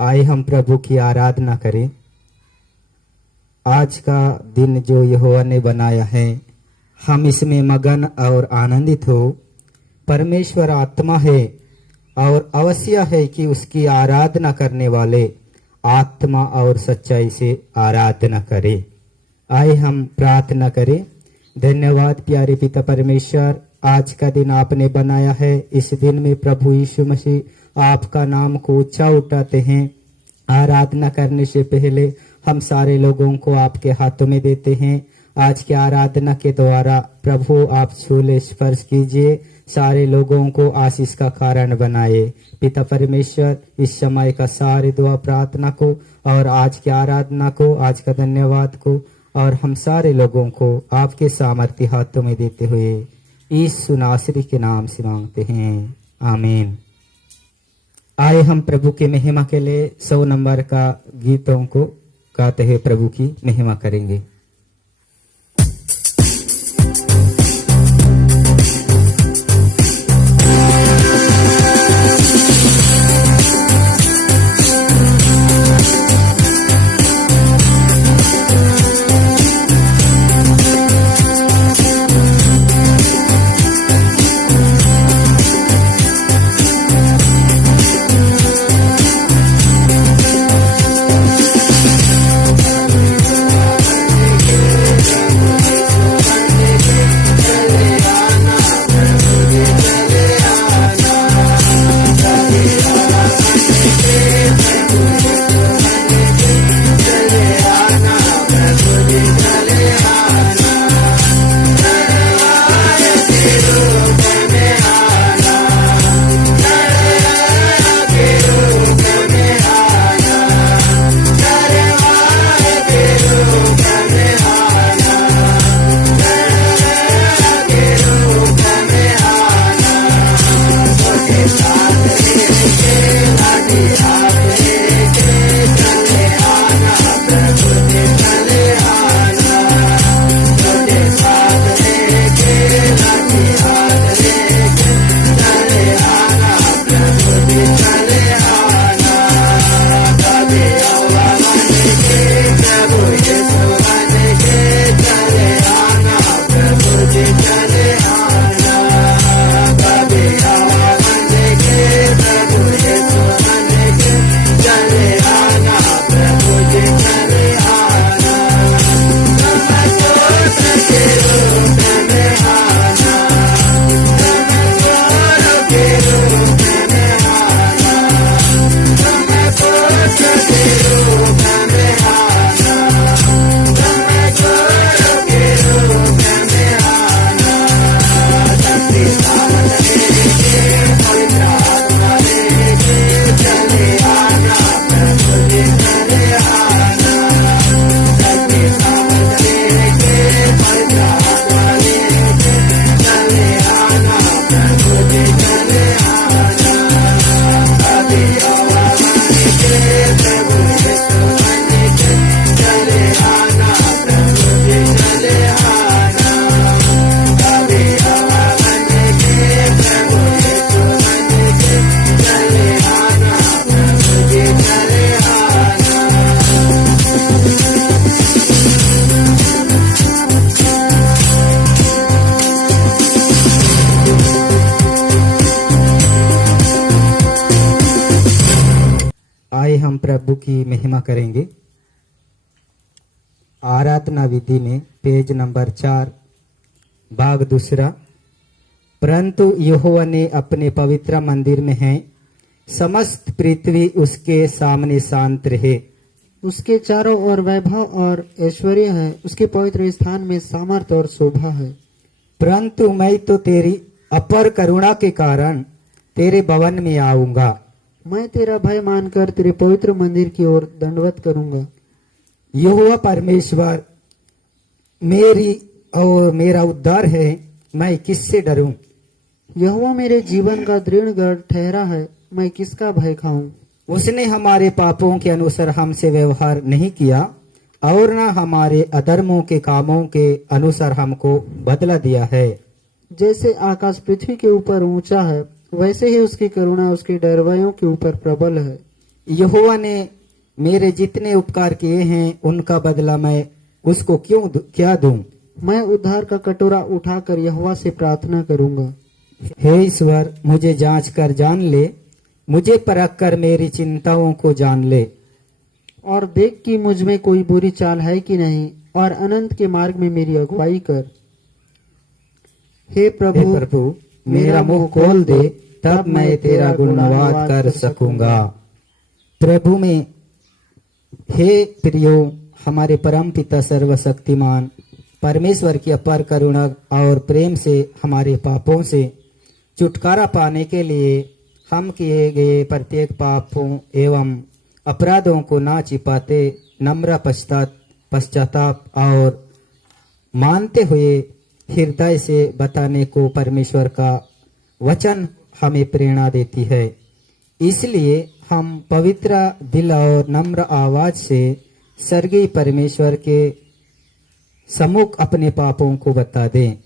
आए हम प्रभु की आराधना करें। आज का दिन जो यहोवा ने बनाया है, हम इसमें मगन और आनंदित हो। परमेश्वर आत्मा है और अवश्य है कि उसकी आराधना करने वाले आत्मा और सच्चाई से आराधना करें। आए हम प्रार्थना करें। धन्यवाद प्यारे पिता परमेश्वर, आज का दिन आपने बनाया है। इस दिन में प्रभु यीशु मसीह आपका नाम को ऊंचा उठाते हैं। आराधना करने से पहले हम सारे लोगों को आपके हाथों में देते हैं। आज की आराधना के द्वारा प्रभु आप छूले स्पर्श कीजिए, सारे लोगों को आशीष का कारण बनाए। पिता परमेश्वर, इस समय का सारे दुआ प्रार्थना को और आज की आराधना को, आज का धन्यवाद को और हम सारे लोगों को आपके सामर्थ्य हाथों में देते हुए यीशु नासरी के नाम से मांगते हैं, आमीन। आए हम प्रभु के महिमा के लिए 100 नंबर का गीतों को गाते हुए प्रभु की महिमा करेंगे। हम प्रभु की महिमा करेंगे। आराधना विधि में पेज नंबर 4 भाग 2। परंतु यहोवा ने अपने पवित्र मंदिर में है, समस्त पृथ्वी उसके सामने शांत रहे। उसके चारों ओर वैभव और ऐश्वर्य है, उसके पवित्र स्थान में सामर्थ और शोभा है। परंतु मैं तो तेरी अपर करुणा के कारण तेरे भवन में आऊंगा। मैं तेरा भय मानकर तेरे पवित्र मंदिर की ओर दंडवत करूंगा। यहोवा परमेश्वर मेरी और मेरा उद्धार है, मैं किससे डरूं? यहोवा मेरे जीवन का दृढ़ गढ़ ठहरा है, मैं किसका भय खाऊं? उसने हमारे पापों के अनुसार हमसे व्यवहार नहीं किया और न हमारे अधर्मों के कामों के अनुसार हमको बदला दिया है। जैसे आकाश पृथ्वी के ऊपर ऊंचा है, वैसे ही उसकी करुणा उसके डरवैयों के ऊपर प्रबल है। यहोवा ने मेरे जितने उपकार किए हैं उनका बदला मैं उसको क्या दूं। मैं उद्धार का कटोरा उठाकर यहोवा से प्रार्थना करूंगा। हे ईश्वर, मुझे जांच कर जान ले, मुझे परख कर मेरी चिंताओं को जान ले, और देख कि मुझ में कोई बुरी चाल है कि नहीं, और अनंत के मार्ग में मेरी अगुवाई कर। हे हे प्रभु, प्रभु मेरा मुंह खोल दे, तब मैं तेरा गुणवाद कर सकूंगा। प्रभु में हे प्रियो, हमारे परम पिता सर्वशक्तिमान परमेश्वर की अपार करुणा और प्रेम से हमारे पापों से छुटकारा पाने के लिए हम किए गए प्रत्येक पापों एवं अपराधों को ना छिपाते नम्र पश्चाताप और मानते हुए हृदय से बताने को परमेश्वर का वचन हमें प्रेरणा देती है। इसलिए हम पवित्र दिल और नम्र आवाज से स्वर्गीय परमेश्वर के सम्मुख अपने पापों को बता दें।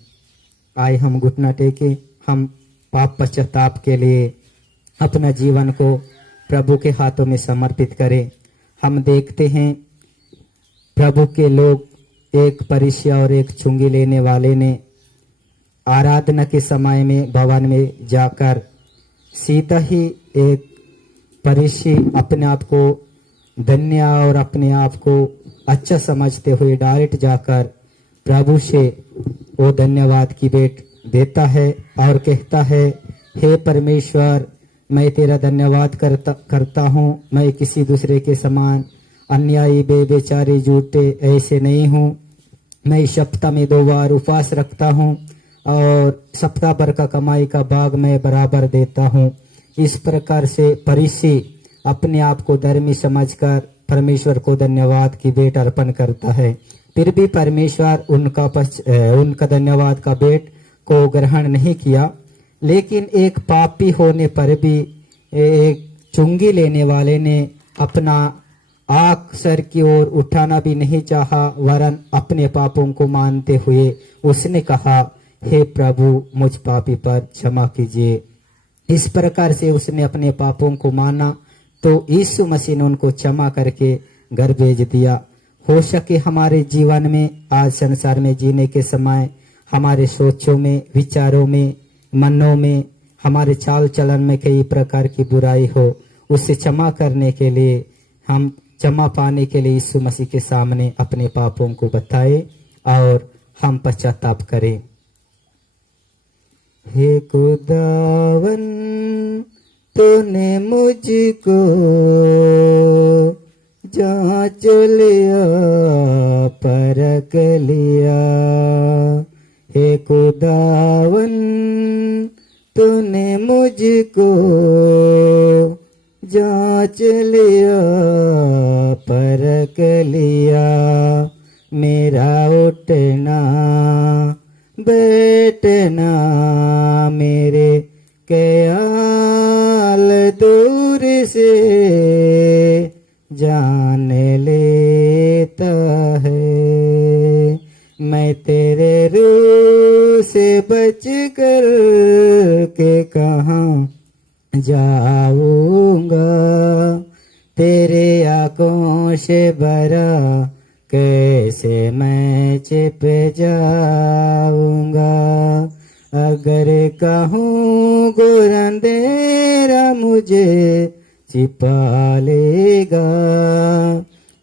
आए हम घुटना टेके, हम पाप पश्चाताप के लिए अपना जीवन को प्रभु के हाथों में समर्पित करें। हम देखते हैं प्रभु के लोग एक परिस्या और एक चुंगी लेने वाले ने आराधना के समय में भवन में जाकर सीधा ही एक परिसी अपने आप को धन्य और अपने आप को अच्छा समझते हुए डायरेक्ट जाकर प्रभु से वो धन्यवाद की भेंट देता है और कहता है, हे परमेश्वर, मैं तेरा धन्यवाद करता हूँ। मैं किसी दूसरे के समान अन्यायी बेचारे झूठे ऐसे नहीं हूँ। मैं सप्ताह में 2 बार उपवास रखता हूँ और सप्ताह भर का कमाई का भाग मैं बराबर देता हूँ। इस प्रकार से फरीसी अपने आप को धर्मी समझकर परमेश्वर को धन्यवाद की भेंट अर्पण करता है। फिर भी परमेश्वर उनका धन्यवाद का भेंट को ग्रहण नहीं किया, लेकिन एक पापी होने पर भी एक चुंगी लेने वाले ने अपना आंख सर की ओर उठाना भी नहीं चाहा, वरन अपने पापों को मानते हुए उसने कहा, हे प्रभु, मुझ पापी पर क्षमा कीजिए। इस प्रकार से उसने अपने पापों को माना तो यीशु मसीह ने उनको क्षमा करके घर भेज दिया। हो सके हमारे जीवन में आज संसार में जीने के समय हमारे सोचों में, विचारों में, मनों में, हमारे चाल चलन में कई प्रकार की बुराई हो, उससे क्षमा करने के लिए, हम क्षमा पाने के लिए यीशु मसीह के सामने अपने पापों को बताए और हम पश्चाताप करें। हे खुदावन, तूने मुझको जांच लिया, परख लिया। हे खुदावन, तूने मुझको जांच लिया, परख लिया। मेरा उठना बैठना मेरे ख्याल दूर से जान लेता है। मैं तेरे रूह से बच कर के कहाँ जाऊंगा, तेरे आंखों से भरा कैसे मैं छिप जाऊंगा। अगर कहूँ घोर अंधेरा मुझे छिपा लेगा,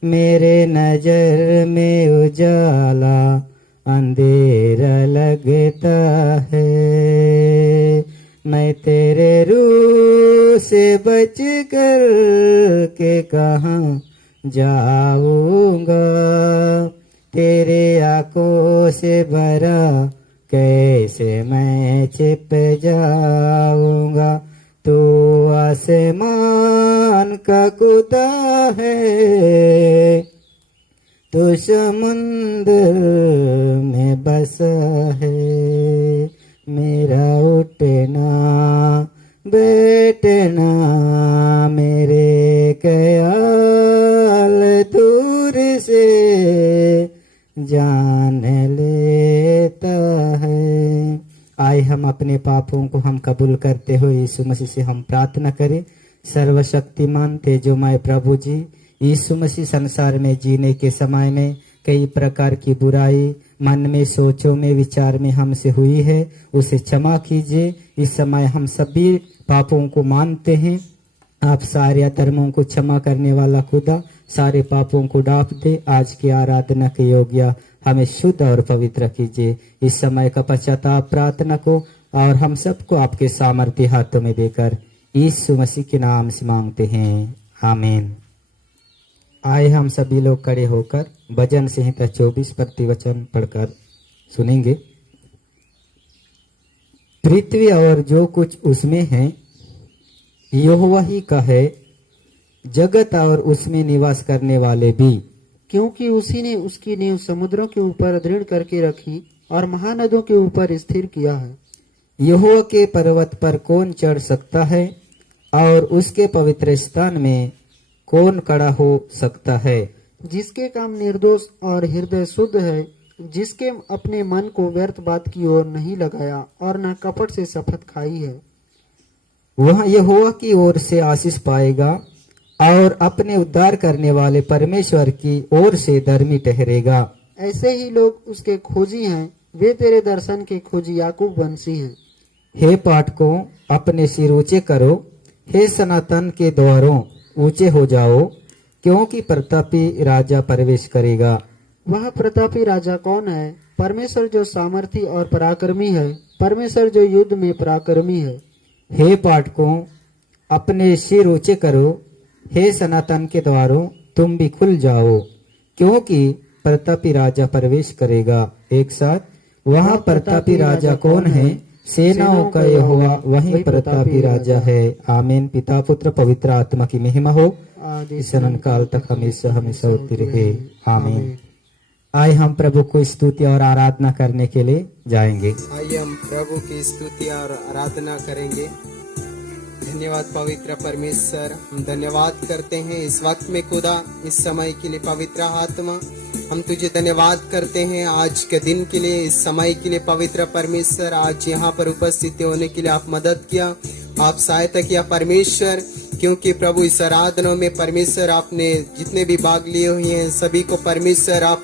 मेरे नजर में उजाला अंधेरा लगता है। मैं तेरे रूह से बच कर के कहाँ जाऊंगा, तेरे आंखों से भरा कैसे मैं छिप जाऊंगा। तू आसमान का खुदा है, तू समुंदर में बसा है। मेरा उठना बैठना मेरे ख्याल दूर से जान लेता है। आए हम अपने पापों को हम कबूल करते हुए यीशु मसीह से हम प्रार्थना करें, सर्वशक्तिमान तेजोमय प्रभु जी, यीशु मसीह संसार में जीने के समय में कई प्रकार की बुराई मन में, सोचों में, विचार में हमसे हुई है, उसे क्षमा कीजिए। इस समय हम सभी पापों को मानते हैं। आप सारे धर्मों को क्षमा करने वाला खुदा सारे पापों को ढाँप दे। आज की आराधना के योग्य हमें शुद्ध और पवित्र कीजिए। इस समय का पश्चाताप प्रार्थना को और हम सबको आपके सामर्थ्य हाथों में देकर यीशु मसीह के नाम से मांगते हैं, आमीन। आए हम सभी लोग खड़े होकर भजन संहिता 24 प्रतिवचन पढ़कर सुनेंगे। पृथ्वी और जो कुछ उसमें है यहोवा ही का है, जगत और उसमें निवास करने वाले भी, क्योंकि उसी ने उसकी नींव समुद्रों के ऊपर दृढ़ करके रखी और महानदों के ऊपर स्थिर किया है। यहोवा के पर्वत पर कौन चढ़ सकता है और उसके पवित्र स्थान में कौन खड़ा हो सकता है। जिसके काम निर्दोष और हृदय शुद्ध है, जिसके अपने मन को व्यर्थ बात की ओर नहीं लगाया और न कपट से शपथ खाई है, वह यहोवा की ओर से आशीष पाएगा और अपने उद्धार करने वाले परमेश्वर की ओर से धर्मी ठहरेगा। ऐसे ही लोग उसके खोजी हैं, वे तेरे दर्शन के खोजी याकूब वंशी हैं। हे पाठकों, अपने सिर ऊंचे करो, हे सनातन के द्वारों ऊंचे हो जाओ, क्योंकि प्रतापी राजा प्रवेश करेगा। वह प्रतापी राजा कौन है? परमेश्वर जो सामर्थी और पराक्रमी है, परमेश्वर जो युद्ध में पराक्रमी है। हे पाठकों, अपने सिर ऊंचे करो, हे सनातन के द्वारों तुम भी खुल जाओ, क्योंकि प्रतापी राजा प्रवेश करेगा। एक साथ, वह प्रतापी राजा कौन है? सेनाओं का यहोवा वही प्रतापी राजा है। आमीन। पिता पुत्र पवित्र आत्मा की महिमा हो, इस अनंत काल तक हमेशा हमेशा होती रहे। आमीन। आए हम प्रभु को स्तुति और आराधना करने के लिए जाएंगे। आइए हम प्रभु की स्तुति और आराधना करेंगे। धन्यवाद पवित्र परमेश्वर, हम धन्यवाद करते हैं इस वक्त में खुदा, इस समय के लिए पवित्र आत्मा हम तुझे धन्यवाद करते हैं आज के दिन के लिए, इस समय के लिए पवित्र परमेश्वर। आज यहाँ पर उपस्थित होने के लिए आप मदद किया, आप सहायता किया परमेश्वर, क्योंकि प्रभु इस आराधना में परमेश्वर आपने जितने भी भाग लिए हुए हैं सभी को परमेश्वर आप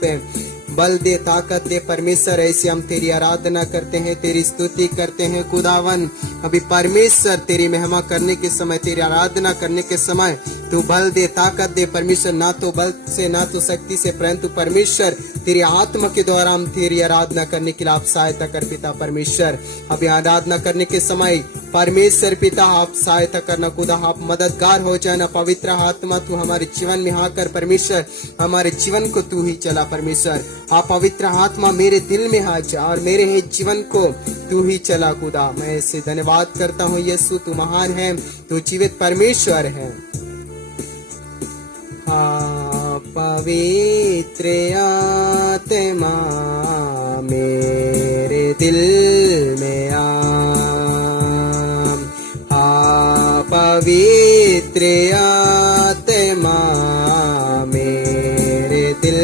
बल दे, ताकत दे परमेश्वर। ऐसे हम तेरी आराधना करते हैं, तेरी स्तुति करते हैं खुदावन। अभी परमेश्वर तेरी महिमा करने के समय, तेरी आराधना करने के समय तू बल दे, ताकत दे परमेश्वर, ना तो बल से ना तो शक्ति से, परंतु परमेश्वर तेरी आत्मा के द्वारा हम तेरी आराधना करने के लिए आप सहायता कर पिता परमेश्वर। अभी आराधना करने के समय परमेश्वर पिता आप सहायता करना खुदा, आप मददगार हो जाना पवित्र आत्मा। तू हमारे जीवन में आकर परमेश्वर हमारे जीवन को तू ही चला परमेश्वर। आप पवित्र आत्मा मेरे दिल में आ जा और मेरे ही जीवन को तू ही चला खुदा। मैं इससे धन्यवाद करता हूँ यीशु, तू महान है, तू जीवित परमेश्वर है। पवित्र आत्मा मेरे दिल में आ, पवित्र आत्मा मेरे दिल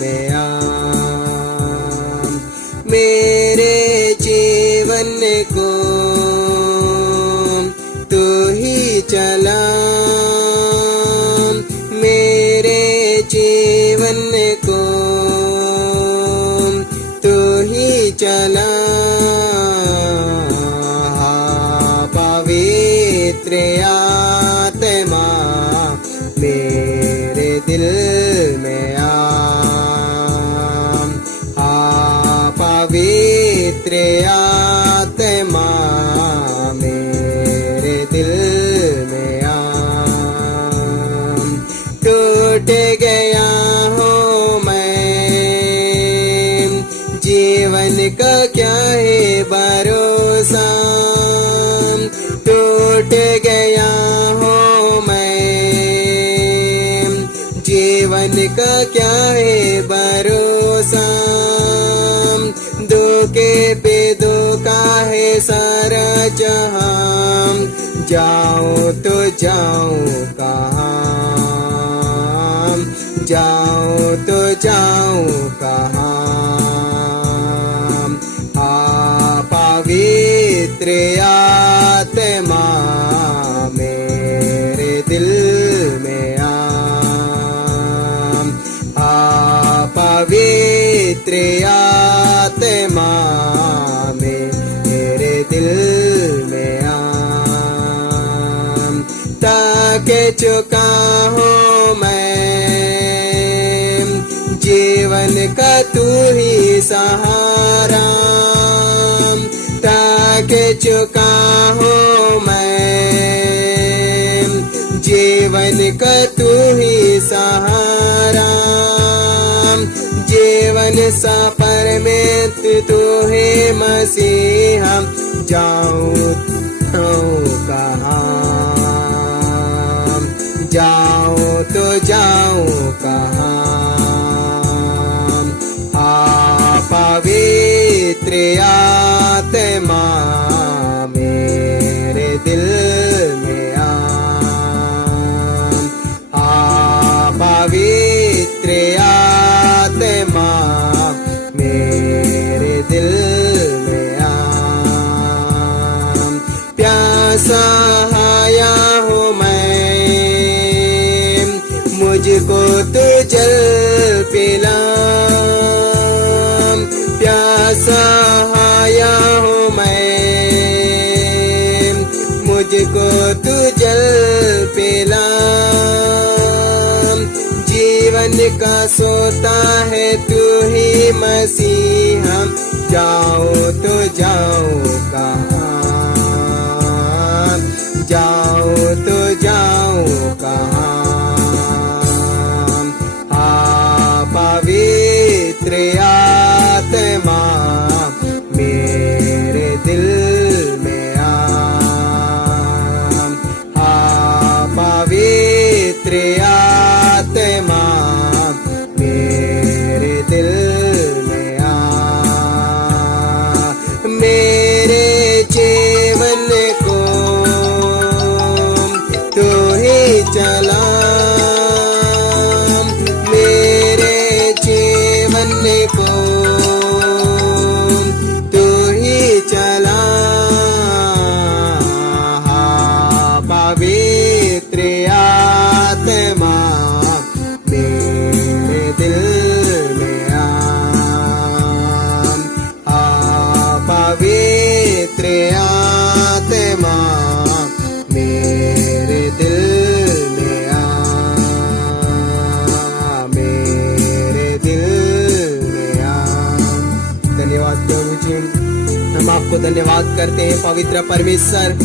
में आ, मेरे जीवन को तू ही चला, मेरे जीवन को तू ही चला। पवित्र आत्मा मेरे दिल में आ, पवित्र आत्मा मेरे दिल में आ। टूट गया हूँ मैं, जीवन का क्या है भरोसा, टूट गया हूँ मैं, जीवन का क्या है भरोसा। धोखे पे धोखा है सारा जहां, जाऊं तो जाऊं कहाँ, जाऊं तो जाऊं कहाँ। पवित्र आत्मा मेरे पवित्र आत्मा मेरे दिल में आ, ताके चुका हूँ मैं जीवन का तू ही सहारा, ताके चुका हूँ मैं जीवन का तू ही सहारा, जीवन सफर में तू है मसीहा, जाऊं तो कहाँ, जाऊं तो जाऊं कहाँ, पवित्र आत्मा मेरे दिल में आ, पवित्र आत्मा मेरे दिल में आ, प्यासा आया हूँ मैं मुझको तो जल पिला, प्यासा आया हूँ मैं मुझको तू जल पिला, जीवन का सोता है तू ही मसीहा, जाओ तो जाओ कहाँ, जाओ तो जाओ कहाँ, पवित्र आत्मा मेरे दिल में आ, पवित्र आत्मा मेरे दिल में आ, मेरे जीवन को तू ही चला, पवित्र आत्मा मेरे दिल में आ, पवित्र आत्मा मेरे दिल में आ, मेरे दिल में आ। धन्यवाद प्रभु जी, हम आपको धन्यवाद करते हैं पवित्र परमेश्वर,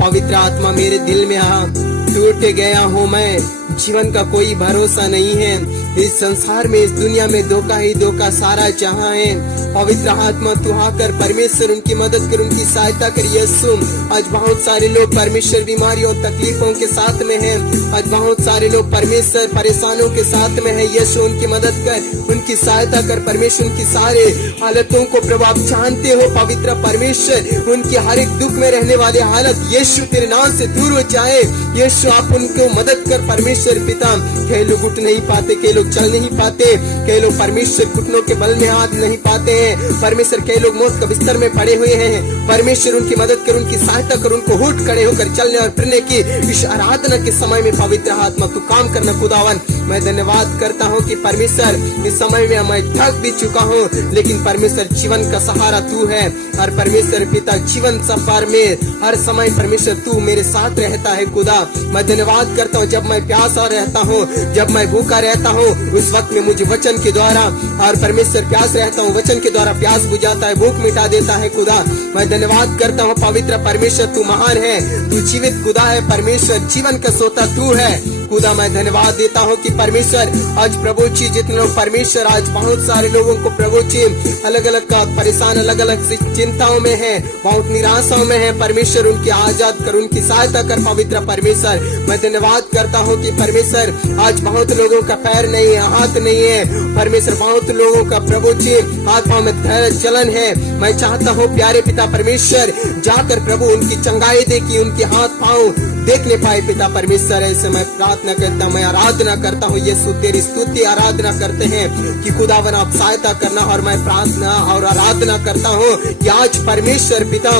पवित्र आत्मा मेरे दिल में आ, टूट गया हूँ मैं, जीवन का कोई भरोसा नहीं है, इस संसार में इस दुनिया में धोखा ही धोखा सारा जहां है, पवित्र आत्मा तू आकर परमेश्वर उनकी मदद कर, उनकी सहायता कर यीशु। आज बहुत सारे लोग परमेश्वर बीमारियों और तकलीफों के साथ में हैं, आज बहुत सारे लोग परमेश्वर परेशानियों के साथ में है, यीशु उनकी मदद कर, उनकी सहायता कर परमेश्वर, उनकी सारे हालतों को प्रभु आप जानते हो पवित्र परमेश्वर, उनकी हर एक दुख में रहने वाली हालत यीशु तेरे नाम से दूर हो जाए, यीशु आप उनको मदद कर परमेश्वर पिता। कई लोग उठ नहीं पाते, कई लोग चल नहीं पाते, कई लोग परमेश्वर घुटनों के बल में हाथ नहीं पाते हैं परमेश्वर, कई लोग मौत के बिस्तर में पड़े हुए हैं परमेश्वर, उनकी मदद कर, उनकी सहायता कर, उनको उठ खड़े होकर चलने और फिरने की इस आराधना के समय में पवित्र आत्मा तू काम करना खुदावन। मैं धन्यवाद करता हूँ कि परमेश्वर इस समय में मैं थक भी चुका हूँ, लेकिन परमेश्वर जीवन का सहारा तू है, और परमेश्वर पिता जीवन सफर में हर समय परमेश्वर तू मेरे साथ रहता है खुदा। मैं धन्यवाद करता हूँ जब मैं प्यासा रहता हूँ, जब मैं भूखा रहता हूँ, उस वक्त में मुझे वचन के द्वारा और परमेश्वर प्यास रहता हूँ, वचन के द्वारा प्यास बुझाता है, भूख मिटा देता है खुदा। मैं धन्यवाद करता हूँ पवित्र परमेश्वर तू महान है, तू जीवित खुदा है परमेश्वर, जीवन का सोता तू है खुदा। मैं धन्यवाद देता हूँ कि परमेश्वर आज प्रभु जी जितने लोग परमेश्वर आज बहुत सारे लोगों को प्रभु जी अलग अलग का परेशान अलग अलग चिंताओं में है, बहुत निराशाओं में है परमेश्वर, उनकी आजाद कर, उनकी सहायता कर पवित्र परमेश्वर। मैं धन्यवाद करता हूँ कि परमेश्वर आज बहुत लोगों का पैर नहीं है, हाथ नहीं है परमेश्वर, बहुत लोगों का प्रभु जी हाथ पांव में जलन है। मैं चाहता हूँ प्यारे पिता परमेश्वर जाकर प्रभु उनकी चंगाई दे कि उनके हाथ पांव देखने पाए पिता परमेश्वर। ऐसे मैं प्रार्थना करता हूँ, मैं आराधना करता हूँ यीशु, तेरी स्तुति आराधना करते हैं कि खुदावन आप सहायता करना, और मैं प्रार्थना और आराधना करता हूँ कि आज परमेश्वर पिता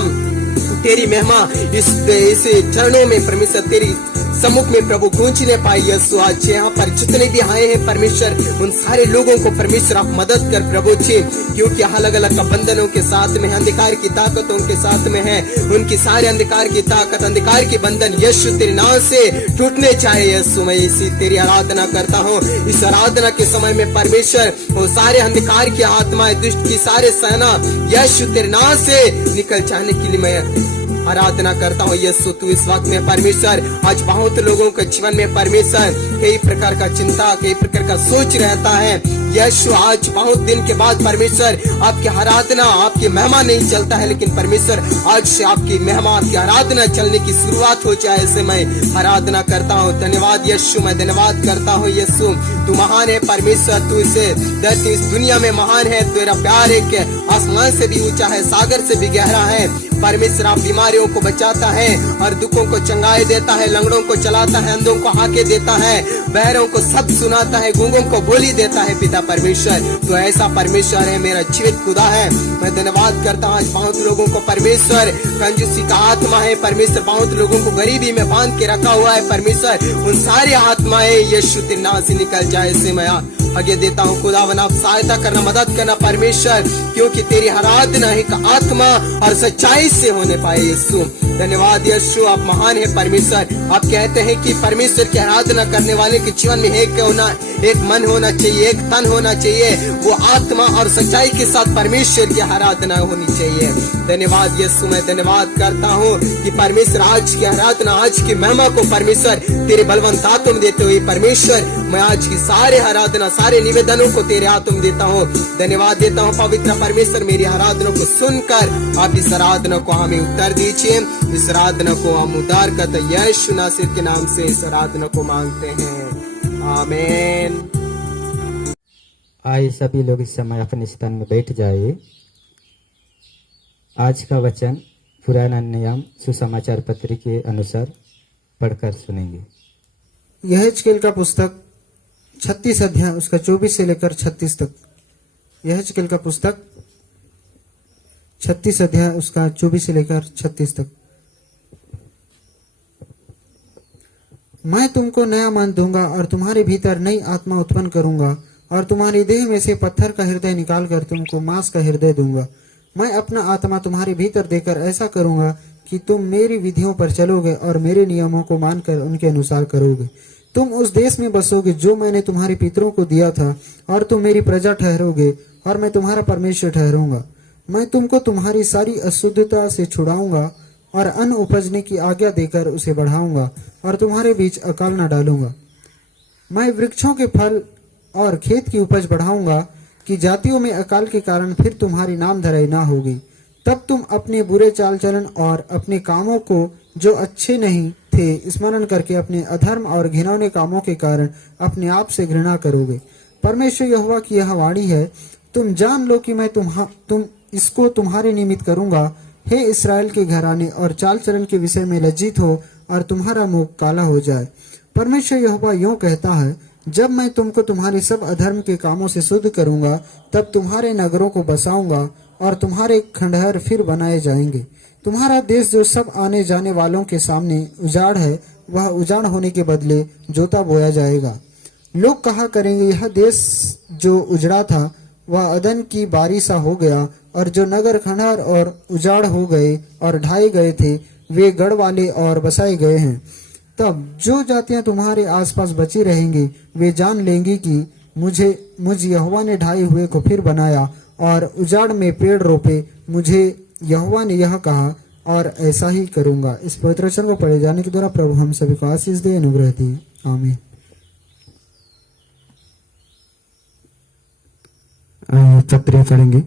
तेरी महिमा इस चरणों में परमेश्वर तेरी सम्मुख में प्रभु गूंजने पाए। यीशु आज यहाँ पर जितने भी आए हैं परमेश्वर, उन सारे लोगों को परमेश्वर आप मदद कर प्रभु जी, क्योंकि अलग अलग बंधनों के साथ में, अंधकार की ताकतों के साथ में है, उनकी सारे अंधकार की ताकत, अंधकार के बंधन यीशु तेरे नाम से टूटने चाहे। यीशु मैं इसी तेरी आराधना करता हूँ। इस आराधना के समय में परमेश्वर वो सारे अंधकार की आत्माएं, दुष्ट की सारे सेना यीशु तेरे नाम से निकल जाने के लिए मैं आराधना करता हूँ। यीशु तू इस वक्त में परमेश्वर आज बहुत लोगों के जीवन में परमेश्वर कई प्रकार का चिंता, कई प्रकार का सोच रहता है। यीशु आज बहुत दिन के बाद परमेश्वर आपकी आराधना, आपकी महिमा नहीं चलता है, लेकिन परमेश्वर आज से आपकी महिमा, आपकी आराधना चलने की शुरुआत हो जाए, ऐसे मैं आराधना करता हूँ। धन्यवाद यीशु, मैं धन्यवाद करता हूँ। यीशु तू महान है परमेश्वर, तू इसे धरती इस दुनिया में महान है। तेरा प्यार एक आसमान से भी ऊंचा है, सागर से भी गहरा है। परमेश्वर आप बीमारियों को बचाता है और दुखों को चंगाई देता है, लंगड़ों को चलाता है, अंधों को हाके देता है, बहरों को सब सुनाता है, गूंगों को बोली देता है। पिता परमेश्वर तो ऐसा परमेश्वर है, मेरा जीवित खुदा है। मैं धन्यवाद करता हूँ। आज बहुत लोगों को परमेश्वर कंजूसी का आत्मा है परमेश्वर, बहुत लोगों को गरीबी में बांध के रखा हुआ है परमेश्वर, उन सारी आत्माएं यीशु तेरे नाम से निकल जाए, ऐसे मैं आगे देता हूँ। खुदावन आप सहायता करना, मदद करना परमेश्वर, क्योंकि तेरी आराधना एक आत्मा और सच्चाई से होने पाए। यीशु धन्यवाद यीशु, आप महान है परमेश्वर। आप कहते हैं कि परमेश्वर की आराधना करने वाले के जीवन में एक मन होना चाहिए, एक तन होना चाहिए, वो आत्मा और सच्चाई के साथ परमेश्वर की आराधना होनी चाहिए। धन्यवाद यीशु, मैं धन्यवाद करता हूँ कि परमेश्वर आज की आराधना, आज की महिमा को परमेश्वर तेरे बलवंत हाथों में देते हुए परमेश्वर मैं आज की सारे आराधना, सारे निवेदनों को तेरे हाथों में देता हूँ। धन्यवाद देता हूँ पवित्र परमेश्वर, मेरी आराधना को सुनकर आप इस आराधना को हमें उत्तर दीजिए। इस आराधना को हम उद्धार करते यीशु नासरी के नाम से इस आराधना को मांगते हैं, आमीन। आइए सभी लोग इस समय अपने स्थान में बैठ जाइए। आज का वचन पुराना नियम सुसमाचार पत्र के अनुसार पढ़कर सुनेंगे। यहेजकेल का पुस्तक 36 अध्याय उसका 24 से लेकर 36 तक। यहेजकेल का पुस्तक 36 अध्याय उसका 24 से लेकर 36 तक। मैं तुमको नया मन दूंगा और तुम्हारे भीतर नई आत्मा उत्पन्न करूंगा और तुम्हारी देह में से पत्थर का हृदय निकालकर तुमको मांस का हृदय दूंगा। मैं अपना आत्मा तुम्हारे भीतर देकर ऐसा करूंगा कि तुम मेरी विधियों पर चलोगे और मेरे नियमों को मानकर उनके अनुसार करोगे। तुम उस देश में बसोगे जो मैंने तुम्हारे पितरों को दिया था और तुम मेरी प्रजा ठहरोगे और मैं तुम्हारा परमेश्वर ठहरूंगा। मैं तुमको तुम्हारी सारी अशुद्धता से छुड़ाऊंगा और अन्न उपजने की आज्ञा देकर उसे बढ़ाऊंगा और तुम्हारे बीच अकाल न डालूंगा। मैं वृक्षों के फल और खेत की उपज बढ़ाऊंगा कि जातियों में अकाल के कारण फिर तुम्हारी नाम धराई ना होगी। तब तुम अपने बुरे चाल चलन और अपने कामों को जो अच्छे नहीं थे स्मरण करके अपने अधर्म और घिनौने कामों के कारण अपने आप से घृणा करोगे। परमेश्वर यहोवा की यह वाणी है, तुम जान लो कि मैं तुम इसको तुम्हारे निमित्त करूंगा। हे इस्राएल के घराने और चाल चलन के विषय में लज्जित हो और तुम्हारा मुंह काला हो जाए। परमेश्वर यहोवा यूं कहता है, जब मैं तुमको तुम्हारे सब अधर्म के कामों से शुद्ध करूंगा तब तुम्हारे नगरों को बसाऊंगा और तुम्हारे खंडहर फिर बनाए जाएंगे। तुम्हारा देश जो सब आने जाने वालों के सामने उजाड़ है, वह उजाड़ होने के बदले जोता बोया जाएगा। लोग कहा करेंगे, यह देश जो उजड़ा था वह अदन की बारी सा हो गया और जो नगर खंडहर और उजाड़ हो गए और ढाए गए थे वे गढ़ वाले और बसाए गए हैं। तब जो जातियां तुम्हारे आसपास बची रहेंगी वे जान लेंगी कि मुझ यहोवा ने ढाए हुए को फिर बनाया और उजाड़ में पेड़ रोपे। मुझे यहोवा ने यह कहा और ऐसा ही करूंगा। इस पवित्र वचन को पढ़े जाने के द्वारा प्रभु हम सभी को आशीष दे, अनुग्रह दे, आमीन। पत्री पढ़ेंगे।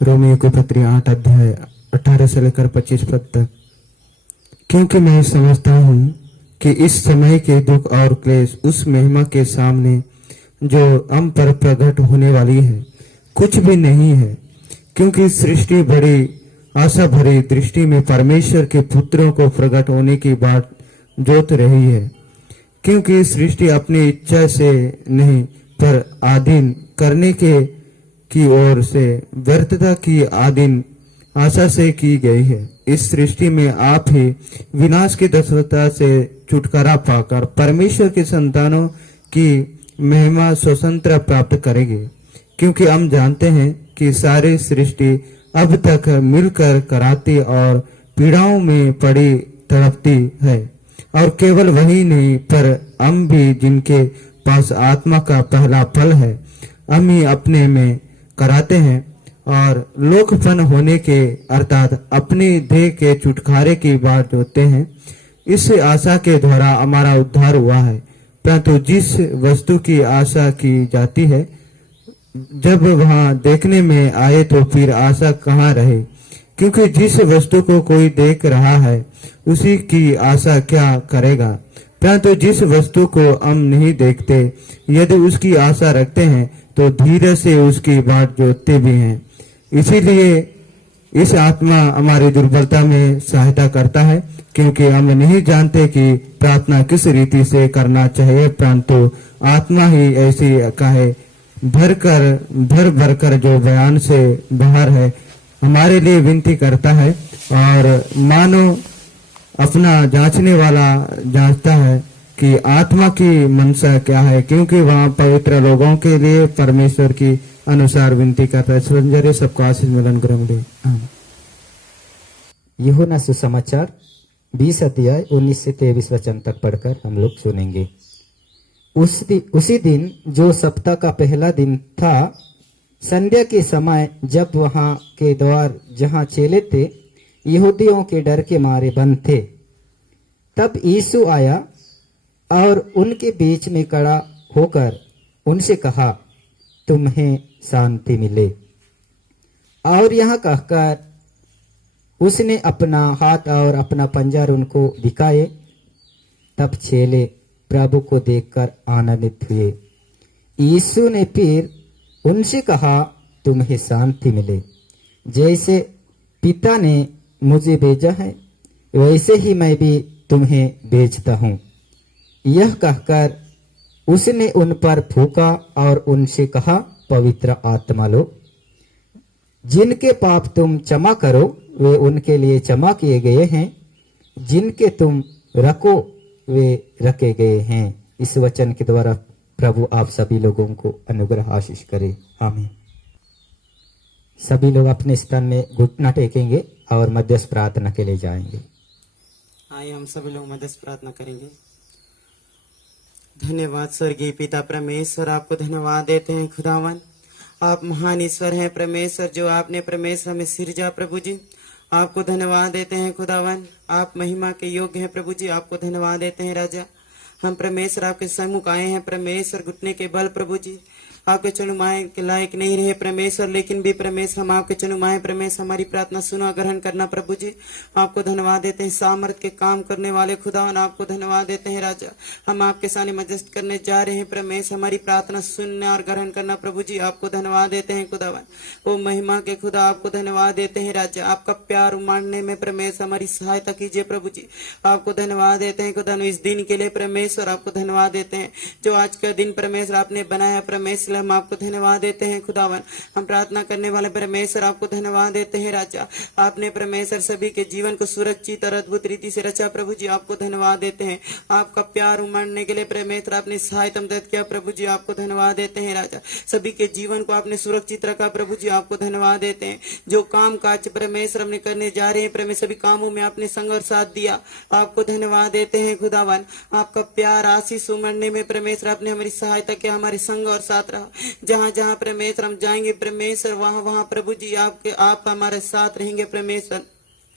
रोमियो को पत्री 8 अध्याय 18 से लेकर 25 पद तक। क्योंकि मैं समझता हूँ कि इस समय के दुख और क्लेश उस महिमा के सामने जो हम पर प्रकट होने वाली है कुछ भी नहीं है। क्योंकि सृष्टि बड़ी आशा भरी दृष्टि में परमेश्वर के पुत्रों को प्रकट होने की बात जोत रही है। क्योंकि सृष्टि अपनी इच्छा से नहीं पर आधीन करने की ओर से व्यर्थता की आधीन आशा से की गई है। इस सृष्टि में आप ही विनाश की दशरता से छुटकारा पाकर परमेश्वर के संतानों की महिमा स्वतंत्र प्राप्त करेंगे, क्योंकि हम जानते हैं कि सारी सृष्टि अब तक मिलकर कराती और पीड़ाओं में पड़ी तड़पती है। और केवल वही नहीं, पर हम भी जिनके पास आत्मा का पहला फल है, हम ही अपने में कराते हैं और लोकपन होने के अर्थात अपनी देह के छुटकारे की बात होते हैं। इस आशा के द्वारा हमारा उद्धार हुआ है। परंतु जिस वस्तु की आशा की जाती है, जब वहां देखने में आए तो फिर आशा कहाँ रहे, क्योंकि जिस वस्तु को कोई देख रहा है उसी की आशा क्या करेगा। परंतु जिस वस्तु को हम नहीं देखते, यदि उसकी आशा रखते हैं तो धीरज से उसकी बाट जोतते भी हैं। इसीलिए इस आत्मा हमारी दुर्बलता में सहायता करता है, क्योंकि हम नहीं जानते कि प्रार्थना किस रीति से करना चाहिए, परंतु आत्मा ही ऐसी कहे भर भर कर जो बयान से बाहर है हमारे लिए विनती करता है। और मानो अपना जांचने वाला जांचता है कि आत्मा की मनसा क्या है, क्योंकि वहाँ पवित्र लोगों के लिए परमेश्वर की अनुसार विनती करता है। सुरंजरे सबको आशीष मिलन ग्रहण। यूहन्ना सुसमाचार 20 अध्याय 19 से 23 वचन तक पढ़कर हम लोग सुनेंगे। उसी दिन जो सप्ताह का पहला दिन था, संध्या के समय, जब वहां के द्वार जहां चेले थे यहूदियों के डर के मारे बंद थे, तब यीशु आया और उनके बीच में खड़ा होकर उनसे कहा, तुम्हें शांति मिले। और यह कहकर उसने अपना हाथ और अपना पंजर उनको दिखाए। तब चेले प्रभु को देखकर आनंदित हुए। यीशु ने फिर उनसे कहा, तुम्हें शांति मिले। जैसे पिता ने मुझे भेजा है, वैसे ही मैं भी तुम्हें भेजता हूँ। यह कहकर उसने उन पर फूंका और उनसे कहा, पवित्र आत्मा लो। जिनके पाप तुम क्षमा करो वे उनके लिए क्षमा किए गए हैं, जिनके तुम रखो वे रखे गए हैं। इस वचन के द्वारा प्रभु आप सभी लोगों को अनुग्रह आशीष करे। आमीन। सभी लोग अपने स्थान में घुटना टेकेंगे और मध्यस्थ प्रार्थना के लिए जाएंगे। आइए हम सभी लोग मध्यस्थ प्रार्थना करेंगे। धन्यवाद स्वर्गीय पिता परमेश्वर, आपको धन्यवाद देते हैं खुदावन। आप महान ईश्वर हैं परमेश्वर, जो आपने परमेश्वर हमें सिरजा प्रभु जी। आपको धन्यवाद देते हैं खुदावन, आप महिमा के योग्य हैं प्रभु जी। आपको धन्यवाद देते हैं राजा। हम परमेश्वर आपके सम्मुख आए हैं परमेश्वर, घुटने के बल प्रभु जी। आपके चनुमाए के लायक नहीं रहे परमेश्वर, लेकिन भी परमेश्वर हम आपके चनुमाए परमेश्वर, हमारी प्रार्थना सुना ग्रहण करना प्रभु जी। आपको धन्यवाद देते हैं सामर्थ के काम करने वाले खुदावन, आपको धन्यवाद देते हैं राजा। हम आपके सामने मध्यस्थ करने जा रहे हैं परमेश्वर, हमारी प्रार्थना सुनना और ग्रहण करना प्रभु जी। आपको धन्यवाद देते हैं खुदावन, वो महिमा के खुदा। आपको धन्यवाद देते हैं राजा। आपका प्यार उमाड़ने में परमेश्वर हमारी सहायता कीजिए प्रभु जी। आपको धन्यवाद देते हैं खुदा इस दिन के लिए परमेश्वर। आपको धन्यवाद देते हैं जो आज का दिन परमेश्वर आपने बनाया परमेश्वर, हम आपको धन्यवाद देते हैं खुदावन। हम प्रार्थना करने वाले परमेश्वर आपको धन्यवाद देते हैं राजा। आपने परमेश्वर सभी के जीवन को सुरक्षित और अद्भुत रीति से रचा प्रभु जी। आपको धन्यवाद देते हैं। आपका प्यार उमड़ने के लिए परमेश्वर आपने सहायता मदद किया प्रभु जी। आपको धन्यवाद देते हैं राजा। सभी के जीवन को आपने सुरक्षित रखा प्रभु जी। आपको धन्यवाद देते हैं। जो काम काज परमेश्वर हमने करने जा रहे हैं परमेश्वर, सभी कामों में आपने संग और साथ दिया। आपको धन्यवाद देते हैं खुदावन। आपका प्यार आशीष उमड़ने में परमेश्वर आपने हमारी सहायता किया, हमारे संग और साथ रहा। जहाँ जहाँ परमेश्वर हम जाएंगे परमेश्वर, वहाँ वहाँ प्रभु जी आप हमारे साथ रहेंगे परमेश्वर।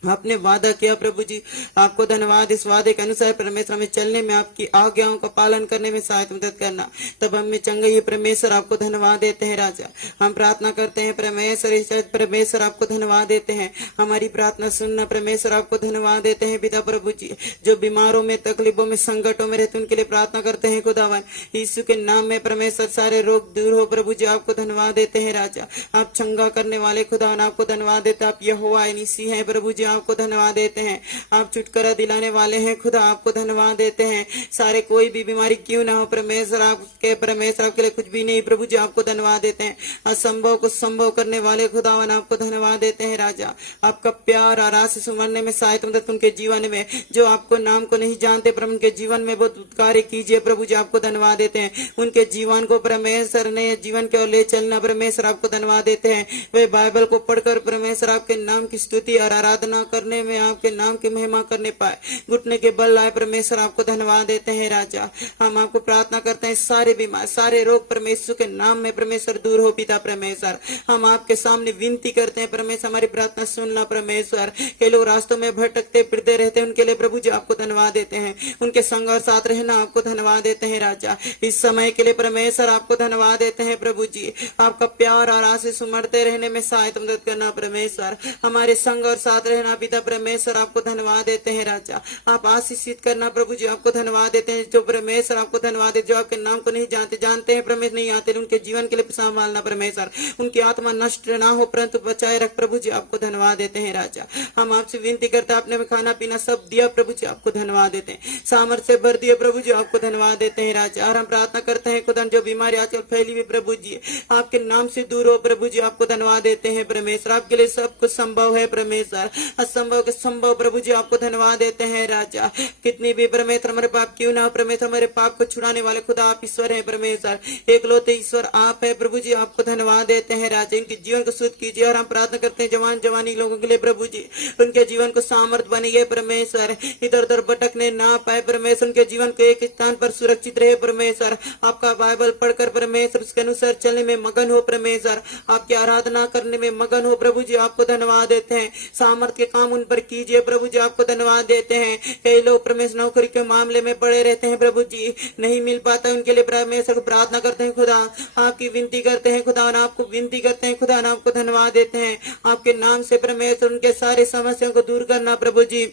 आपने वादा किया प्रभु जी। आपको धन्यवाद। इस वादे के अनुसार परमेश्वर हमें चलने में, आपकी आज्ञाओं का पालन करने में सहायता मदद करना, तब हमें चंगाई परमेश्वर। आपको धन्यवाद देते हैं राजा। हम प्रार्थना करते हैं परमेश्वर आपको धन्यवाद देते हैं। हमारी प्रार्थना सुनना परमेश्वर। आपको धन्यवाद देते हैं पिता प्रभु जी। जो बीमारों में, तकलीफों में, संकटों में रहते उनके लिए प्रार्थना करते हैं खुदावन। यीशु के नाम में परमेश्वर सारे रोग दूर हो प्रभु जी। आपको धन्यवाद देते हैं राजा। आप चंगा करने वाले खुदावन, आपको धन्यवाद देते हैं। आप यहोवा निसी हैं प्रभु जी। आपको धन्यवाद देते हैं। आप छुटकारा दिलाने वाले हैं खुदा, आपको धन्यवाद देते हैं। सारे कोई भी बीमारी क्यों ना हो परमेश्वर, आपके लिए कुछ भी नहीं प्रभु जी, आपको धन्यवाद देते हैं। असंभव को संभव करने वाले खुदावन आपको धन्यवाद देते हैं राजा। आपका प्यार और आशीष उमड़ने में सहायता मदद उनके जीवन में, जो आपको नाम को नहीं जानते प्रभु उनके जीवन में बहुत कार्य कीजिए प्रभु जी, आपको धन्यवाद देते हैं। उनके जीवन को परमेश्वर ने जीवन के ओर ले चलना परमेश्वर, आपको धन्यवाद देते हैं। वे बाइबल को पढ़कर परमेश्वर आपके नाम की स्तुति और आराधना करने में, आपके नाम की महिमा करने पाए, घुटने के बल लाए परमेश्वर, आपको धन्यवाद देते हैं राजा। हम आपको प्रार्थना करते हैं सारे बीमार सारे रोग परमेश्वर के नाम में परमेश्वर दूर हो पिता परमेश्वर। हम आपके सामने विनती करते हैं परमेश्वर, हमारी प्रार्थना सुनना परमेश्वर। के लोग रास्तों में भटकते फिरते रहते हैं, उनके लिए प्रभु जी आपको धन्यवाद देते हैं। उनके संग और साथ रहना आपको धन्यवाद देते हैं राजा। इस समय के लिए परमेश्वर आपको धन्यवाद देते हैं प्रभु जी। आपका प्यार और आशीष उमड़ते रहने में सहायता मदद करना परमेश्वर, हमारे संग और साथ रहना पिता परमेश्वर, आपको धन्यवाद देते हैं राजा। आप आशीषित करना प्रभु जी, आपको धन्यवाद देते हैं। जो परमेश्वर आपको धन्यवाद देते, जो आपके नाम को नहीं जानते हैं परमेश्वर, नहीं आते, उनके जीवन के लिए संभालना परमेश्वर, उनकी आत्मा नष्ट ना हो परंतु बचाए रख प्रभु जी, आपको धन्यवाद देते हैं राजा। हम आपसे विनती करते हैं, आपने में खाना पीना सब दिया प्रभु जी, आपको धन्यवाद देते हैं। सामर्थ्य से भर दिया प्रभु जी, आपको धन्यवाद देते हैं राजा। और हम प्रार्थना करते हैं खुदा, जो बीमारी आजकल फैली हुई प्रभु जी, आपके नाम से दूर हो प्रभु जी, आपको धन्यवाद देते हैं परमेश्वर। आपके लिए सब कुछ संभव है परमेश्वर, असंभव के संभव प्रभु जी, आपको धन्यवाद देते हैं राजा। कितनी भी परमेश्वर हमारे पाप क्यों ना हो परमेश्वर, हमारे पाप को छुड़ाने वाले खुदा आप ईश्वर है परमेश्वर, एकलौते ईश्वर आप है प्रभु जी, आपको धन्यवाद देते हैं राजा। इनके जीवन को शुद्ध कीजिए। और हम प्रार्थना करते हैं जवानी लोगों के लिए प्रभु जी, उनके जीवन को सामर्थ बनिए परमेश्वर, इधर उधर भटकने ना पाए परमेश्वर, उनके जीवन को एक स्थान पर सुरक्षित रहे परमेश्वर। आपका बाइबल पढ़कर परमेश्वर उसके अनुसार चलने में मगन हो परमेश्वर, आपकी आराधना करने में मगन हो प्रभु जी, आपको धन्यवाद देते हैं। सामर्थ के काम उन पर कीजिए प्रभु जी, आपको धन्यवाद देते हैं। कई लोग परमेश्वर नौकरी के मामले में पड़े रहते हैं प्रभु जी, नहीं मिल पाता, उनके लिए परमेश्वर को प्रार्थना करते हैं खुदा, आपकी विनती करते हैं खुदा, आपको विनती करते हैं खुदा, आपको धन्यवाद देते हैं। आपके नाम से परमेश्वर उनके सारे समस्याओं को दूर करना प्रभु जी,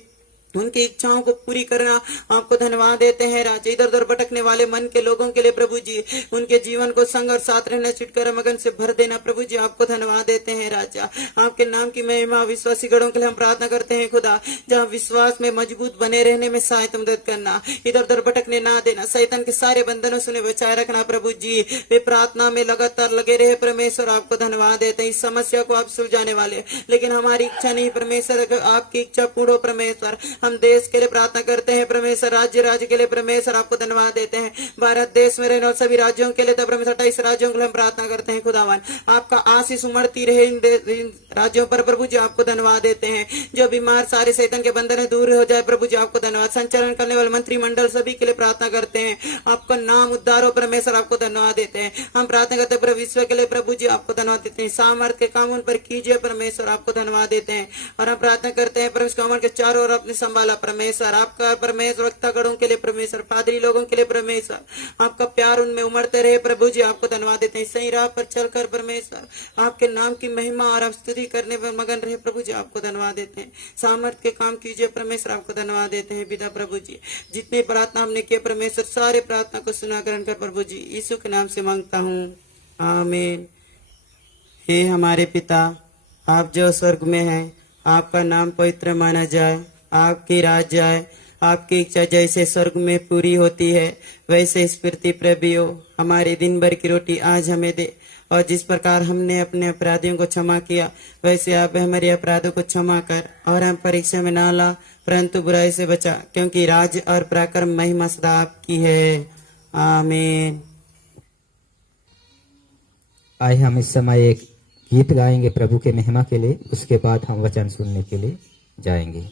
उनकी इच्छाओं को पूरी करना, आपको धन्यवाद देते हैं राजा। इधर उधर भटकने वाले मन के लोगों के लिए प्रभु जी, उनके जीवन को संग और साथ रहने छुटकारा मगन से भर देना प्रभु जी, आपको धन्यवाद देते हैं राजा। आपके नाम की महिमा विश्वासी गणों के लिए हम प्रार्थना करते हैं खुदा, जहाँ विश्वास में मजबूत बने रहने में सहायता मदद करना, इधर उधर भटकने ना देना, शैतान के सारे बंधनों से उन्हें बचाए रखना प्रभु जी। वे प्रार्थना में लगातार लगे रहे परमेश्वर, आपको धन्यवाद देते हैं। इस समस्या को आप सुलझाने वाले, लेकिन हमारी इच्छा नहीं परमेश्वर, आपकी इच्छा पूर्ण हो परमेश्वर। हम देश के लिए प्रार्थना करते हैं परमेश्वर, राज्य के लिए परमेश्वर, आपको धन्यवाद देते हैं। भारत देश में रहने वाले सभी राज्यों के लिए परमेश्वर 28 राज्यों के लिए हम प्रार्थना करते हैं खुदावन, आपका आशीष उमड़ती रहे इन राज्यों पर प्रभु जी, आपको धन्यवाद देते हैं। जो बीमार सारे शैतान के बंधन दूर हो जाए प्रभु जी, आपको धन्यवाद। संचालन करने वाले मंत्रिमंडल सभी के लिए प्रार्थना करते हैं, आपका नाम उद्धार हो परमेश्वर, आपको धन्यवाद देते हैं। हम प्रार्थना करते हैं पूरे विश्व के लिए प्रभु जी, आपको धन्यवाद देते हैं। सामर्थ्य के काम उन पर कीजिए परमेश्वर, आपको धन्यवाद देते हैं। और हम प्रार्थना करते हैं परमेश्वर कमर के चारों ओर अपने संभाला परमेश्वर, आपका परमेश्वर वक्तागणों के लिए परमेश्वर, पादरी लोगों के लिए परमेश्वर, आपका प्यार उनमें उमड़ते रहे प्रभु जी, आपको धन्यवाद देते हैं। सही राह पर चलकर परमेश्वर आपके नाम की महिमा और आप स्तुति करने पर मगन रहे प्रभु जी, आपको धन्यवाद देते हैं। सामर्थ्य के काम कीजिए परमेश्वर, आपको धन्यवाद देते हैं पिता प्रभु जी। जितने प्रार्थना हमने किए परमेश्वर, सारे प्रार्थना को सुना ग्रहण कर प्रभु जी, यीशु के नाम से मांगता हूँ, आमीन। हे हमारे पिता, आप जो स्वर्ग में हैं, आपका नाम पवित्र माना जाए, आपकी राज्य आए, आपकी इच्छा जैसे स्वर्ग में पूरी होती है वैसे इस पृथ्वी पर भी हो। हमारे दिन भर की रोटी आज हमें दे, और जिस प्रकार हमने अपने अपराधियों को क्षमा किया वैसे आप हमारे अपराधों को क्षमा कर, और हम परीक्षा में ना ला परंतु बुराई से बचा, क्योंकि राज्य और पराक्रम महिमा सदा आपकी है, आमीन। आइए हम इस समय एक गीत गाएंगे प्रभु के महिमा के लिए, उसके बाद हम वचन सुनने के लिए जाएंगे।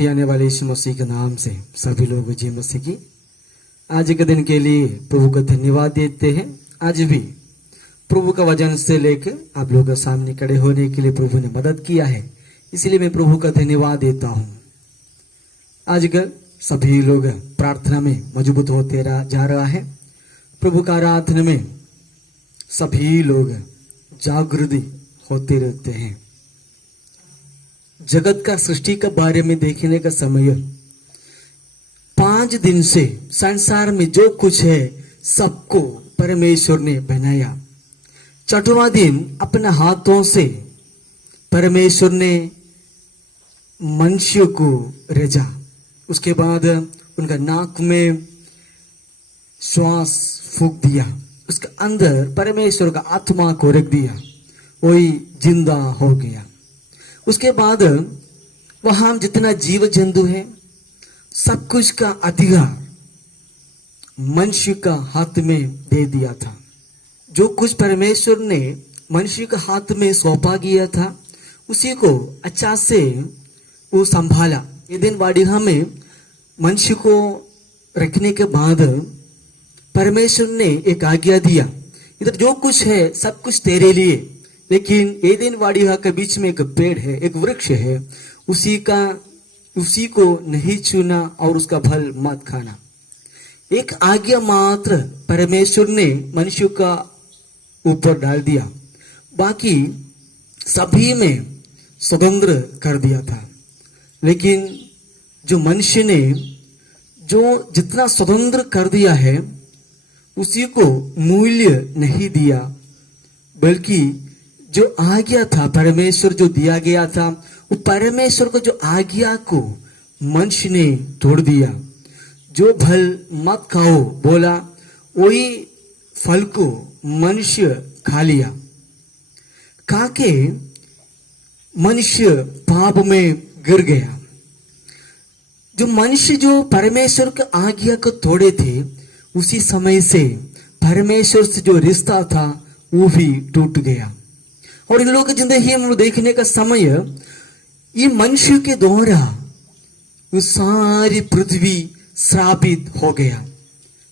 भी आने वाले यीशु मसीह के नाम से सभी लोग जय मसीह की। आज के दिन के लिए प्रभु का धन्यवाद देते हैं। आज भी प्रभु का वचन से लेकर आप लोगों के सामने खड़े होने के लिए प्रभु ने मदद किया है, इसलिए मैं प्रभु का धन्यवाद देता हूँ। आजकल सभी लोग प्रार्थना में मजबूत होते जा रहा है। प्रभु का आराधना में सभी लोग जागृति होते रहते हैं। जगत का सृष्टि के बारे में देखने का समय 5 दिन से संसार में जो कुछ है सबको परमेश्वर ने बनाया। 6वां दिन अपने हाथों से परमेश्वर ने मनुष्य को रचा। उसके बाद उनका नाक में श्वास फूंक दिया, उसके अंदर परमेश्वर का आत्मा को रख दिया, वही जिंदा हो गया। उसके बाद वहां जितना जीव जंतु है सब कुछ का अधिकार मनुष्य का हाथ में दे दिया था। जो कुछ परमेश्वर ने मनुष्य के हाथ में सौंपा गया था उसी को अच्छा से वो संभाला। एदेन वाटिका में मनुष्य को रखने के बाद परमेश्वर ने एक आज्ञा दिया, इधर जो कुछ है सब कुछ तेरे लिए, लेकिन एदेन वाटिका के बीच में एक पेड़ है, एक वृक्ष है, उसी को नहीं छूना और उसका फल मत खाना। एक आज्ञा मात्र परमेश्वर ने मनुष्य का ऊपर डाल दिया, बाकी सभी में स्वतंत्र कर दिया था। लेकिन जो मनुष्य ने जो जितना स्वतंत्र कर दिया है उसी को मूल्य नहीं दिया, बल्कि जो आज्ञा था परमेश्वर जो दिया गया था वो परमेश्वर को जो आज्ञा को मनुष्य ने तोड़ दिया। जो फल मत खाओ बोला वही फल को मनुष्य खा लिया। खाके मनुष्य पाप में गिर गया। जो मनुष्य जो परमेश्वर के आज्ञा को तोड़े थे उसी समय से परमेश्वर से जो रिश्ता था वो भी टूट गया। और इन लोगों की जिंदगी हम देखने का समय ये मनुष्य के द्वारा वो सारी पृथ्वी श्रापित हो गया।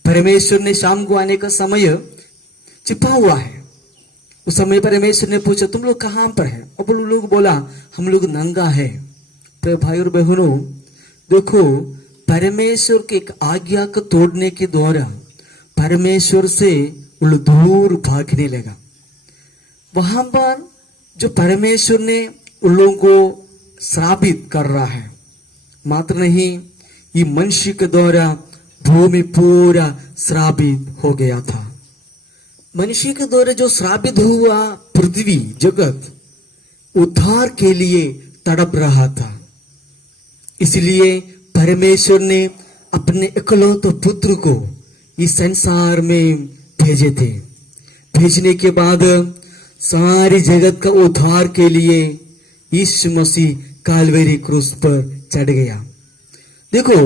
परमेश्वर ने शाम को आने का समय छिपा हुआ है। उस समय परमेश्वर ने पूछा तुम लोग कहां पर है, और लोग बोला हम लोग नंगा है। भाई और बहनों देखो, परमेश्वर के एक आज्ञा को तोड़ने के द्वारा परमेश्वर से वो लोग दूर भागने लगा। वहां पर जो परमेश्वर ने उन लोगों को श्रापित कर रहा है, मात्र नहीं ये मनुष्य के द्वारा भूमि पूरा श्रापित हो गया था। मनुष्य के द्वारा जो श्रापित हुआ पृथ्वी जगत उद्धार के लिए तड़प रहा था। इसलिए परमेश्वर ने अपने इकलौते पुत्र को इस संसार में भेजे थे। भेजने के बाद सारी जगत का उद्धार के लिए यीशु मसीह कालवरी क्रूस पर चढ़ गया। देखो,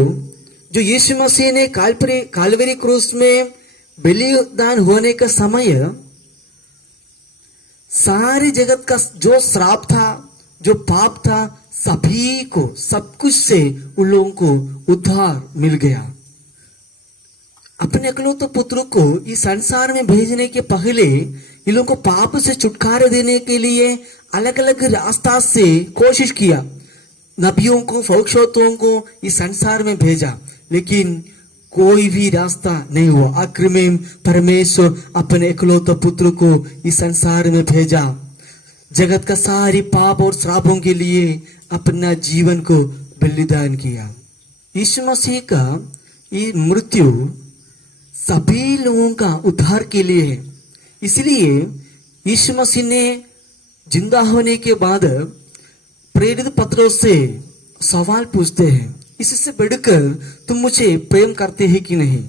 जो यीशु मसीह ने कालवरी क्रूस में बलिदान होने का समय सारी जगत का जो श्राप था, जो पाप था, सभी को सब कुछ से उन लोगों को उद्धार मिल गया। अपने इकलौते पुत्र को इस संसार में भेजने के पहले इन लोगों को पाप से छुटकारा देने के लिए अलग अलग रास्ता से कोशिश किया। नबियों को, भविष्यवक्ताओं को इस संसार में भेजा, लेकिन कोई भी रास्ता नहीं हुआ। आखिर में परमेश्वर अपने इकलौते पुत्र को इस संसार में भेजा, जगत का सारी पाप और श्रापों के लिए अपना जीवन को बलिदान किया। यीशु मसीह का ये मृत्यु सभी लोगों का उद्धार के लिए है। इसलिए यीशु मसीह ने जिंदा होने के बाद प्रेरित पत्रों से सवाल पूछते हैं, इससे बढ़कर तुम मुझे प्रेम करते हैं कि नहीं।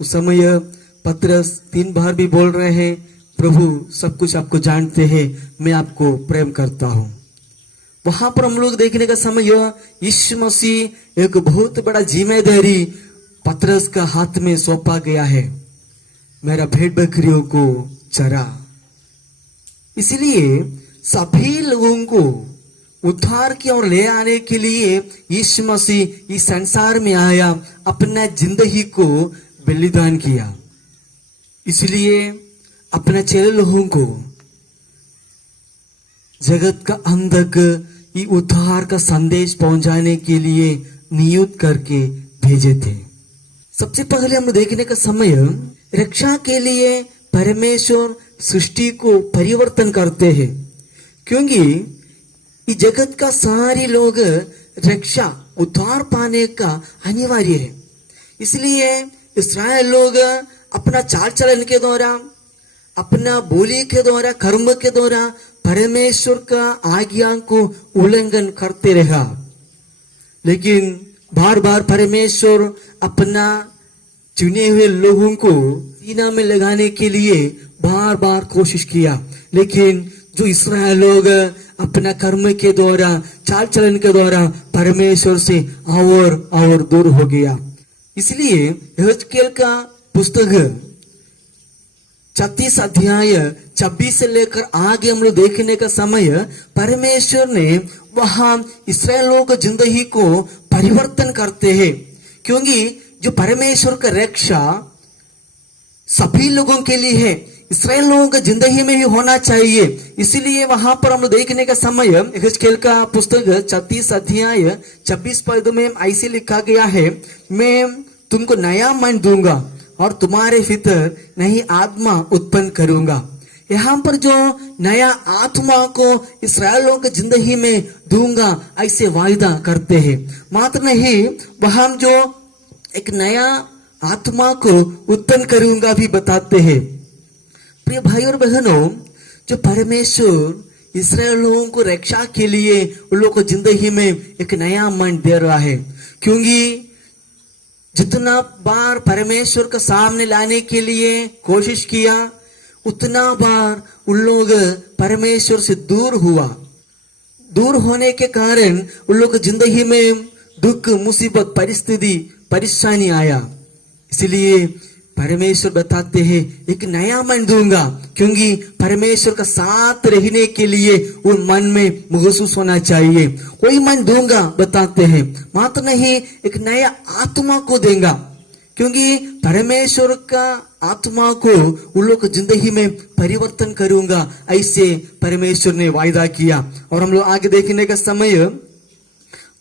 उस समय पत्रस 3 बार भी बोल रहे हैं, प्रभु सब कुछ आपको जानते हैं, मैं आपको प्रेम करता हूं। वहां पर हम लोग देखने का समय यीशु मसीह एक बहुत बड़ा जिम्मेदारी पतरस का हाथ में सौंपा गया है, मेरा भेड़ बकरियों को चरा। इसलिए सभी लोगों को उद्धार की ओर ले आने के लिए यीशु मसीह इस संसार में आया, अपना जिंदगी को बलिदान किया। इसलिए अपने चेले लोगों को जगत का अंत तक ये उद्धार का संदेश पहुंचाने के लिए नियुक्त करके भेजे थे। सबसे पहले हम देखने का समय, रक्षा के लिए परमेश्वर सृष्टि को परिवर्तन करते हैं, क्योंकि इस जगत का सारे लोग रक्षा उद्धार पाने का अनिवार्य है। इसलिए इस्राएल लोग अपना चाल चलन के द्वारा, अपना बोली के द्वारा, कर्म के द्वारा परमेश्वर का आज्ञा को उल्लंघन करते रहा। लेकिन बार बार परमेश्वर अपना चुने हुए लोगों को सीना में लगाने के लिए बार बार कोशिश किया, लेकिन जो इस्राएल लोग अपना कर्म के द्वारा, चाल चलन के द्वारा परमेश्वर से और दूर हो गया। इसलिए यहोशूएल का पुस्तक 36 अध्याय 26 से लेकर आगे हम लोग देखने का समय, परमेश्वर ने वहां इस्राएल लोगों की जिंदगी को परिवर्तन करते हैं, क्योंकि जो परमेश्वर का रक्षा सभी लोगों के लिए है, इस्राएल लोगों की जिंदगी में ही होना चाहिए। इसीलिए वहां पर हम लोग देखने का समय, यहोशूएल का पुस्तक 36 अध्याय 26 पद में ऐसे लिखा गया है, मैं तुमको नया मन दूंगा और तुम्हारे भीतर नई आत्मा उत्पन्न करूंगा। यहाँ पर जो नया आत्मा को इस्राएलियों की जिंदगी में दूंगा ऐसे वायदा करते हैं। मात्र नहीं, वहां जो एक नया आत्मा को उत्पन्न करूंगा भी बताते हैं। प्रिय भाई और बहनों, जो परमेश्वर इस्राएल लोगों को रक्षा के लिए उन लोगों को जिंदगी में एक नया मन दे रहा है, क्योंकि जितना बार परमेश्वर का सामने लाने के लिए कोशिश किया, उतना बार उन लोग परमेश्वर से दूर हुआ। दूर होने के कारण उन लोग की जिंदगी में दुख, मुसीबत, परिस्थिति, परेशानी आया। इसलिए परमेश्वर बताते हैं एक नया मन दूंगा, क्योंकि परमेश्वर का साथ रहने के लिए उन मन में महसूस होना चाहिए। कोई मन दूंगा बताते हैं, मात्र नहीं एक नया आत्मा को देगा, क्योंकि परमेश्वर का आत्मा को उन लोग की जिंदगी में परिवर्तन करूंगा ऐसे परमेश्वर ने वायदा किया। और हम लोग आगे देखने का समय,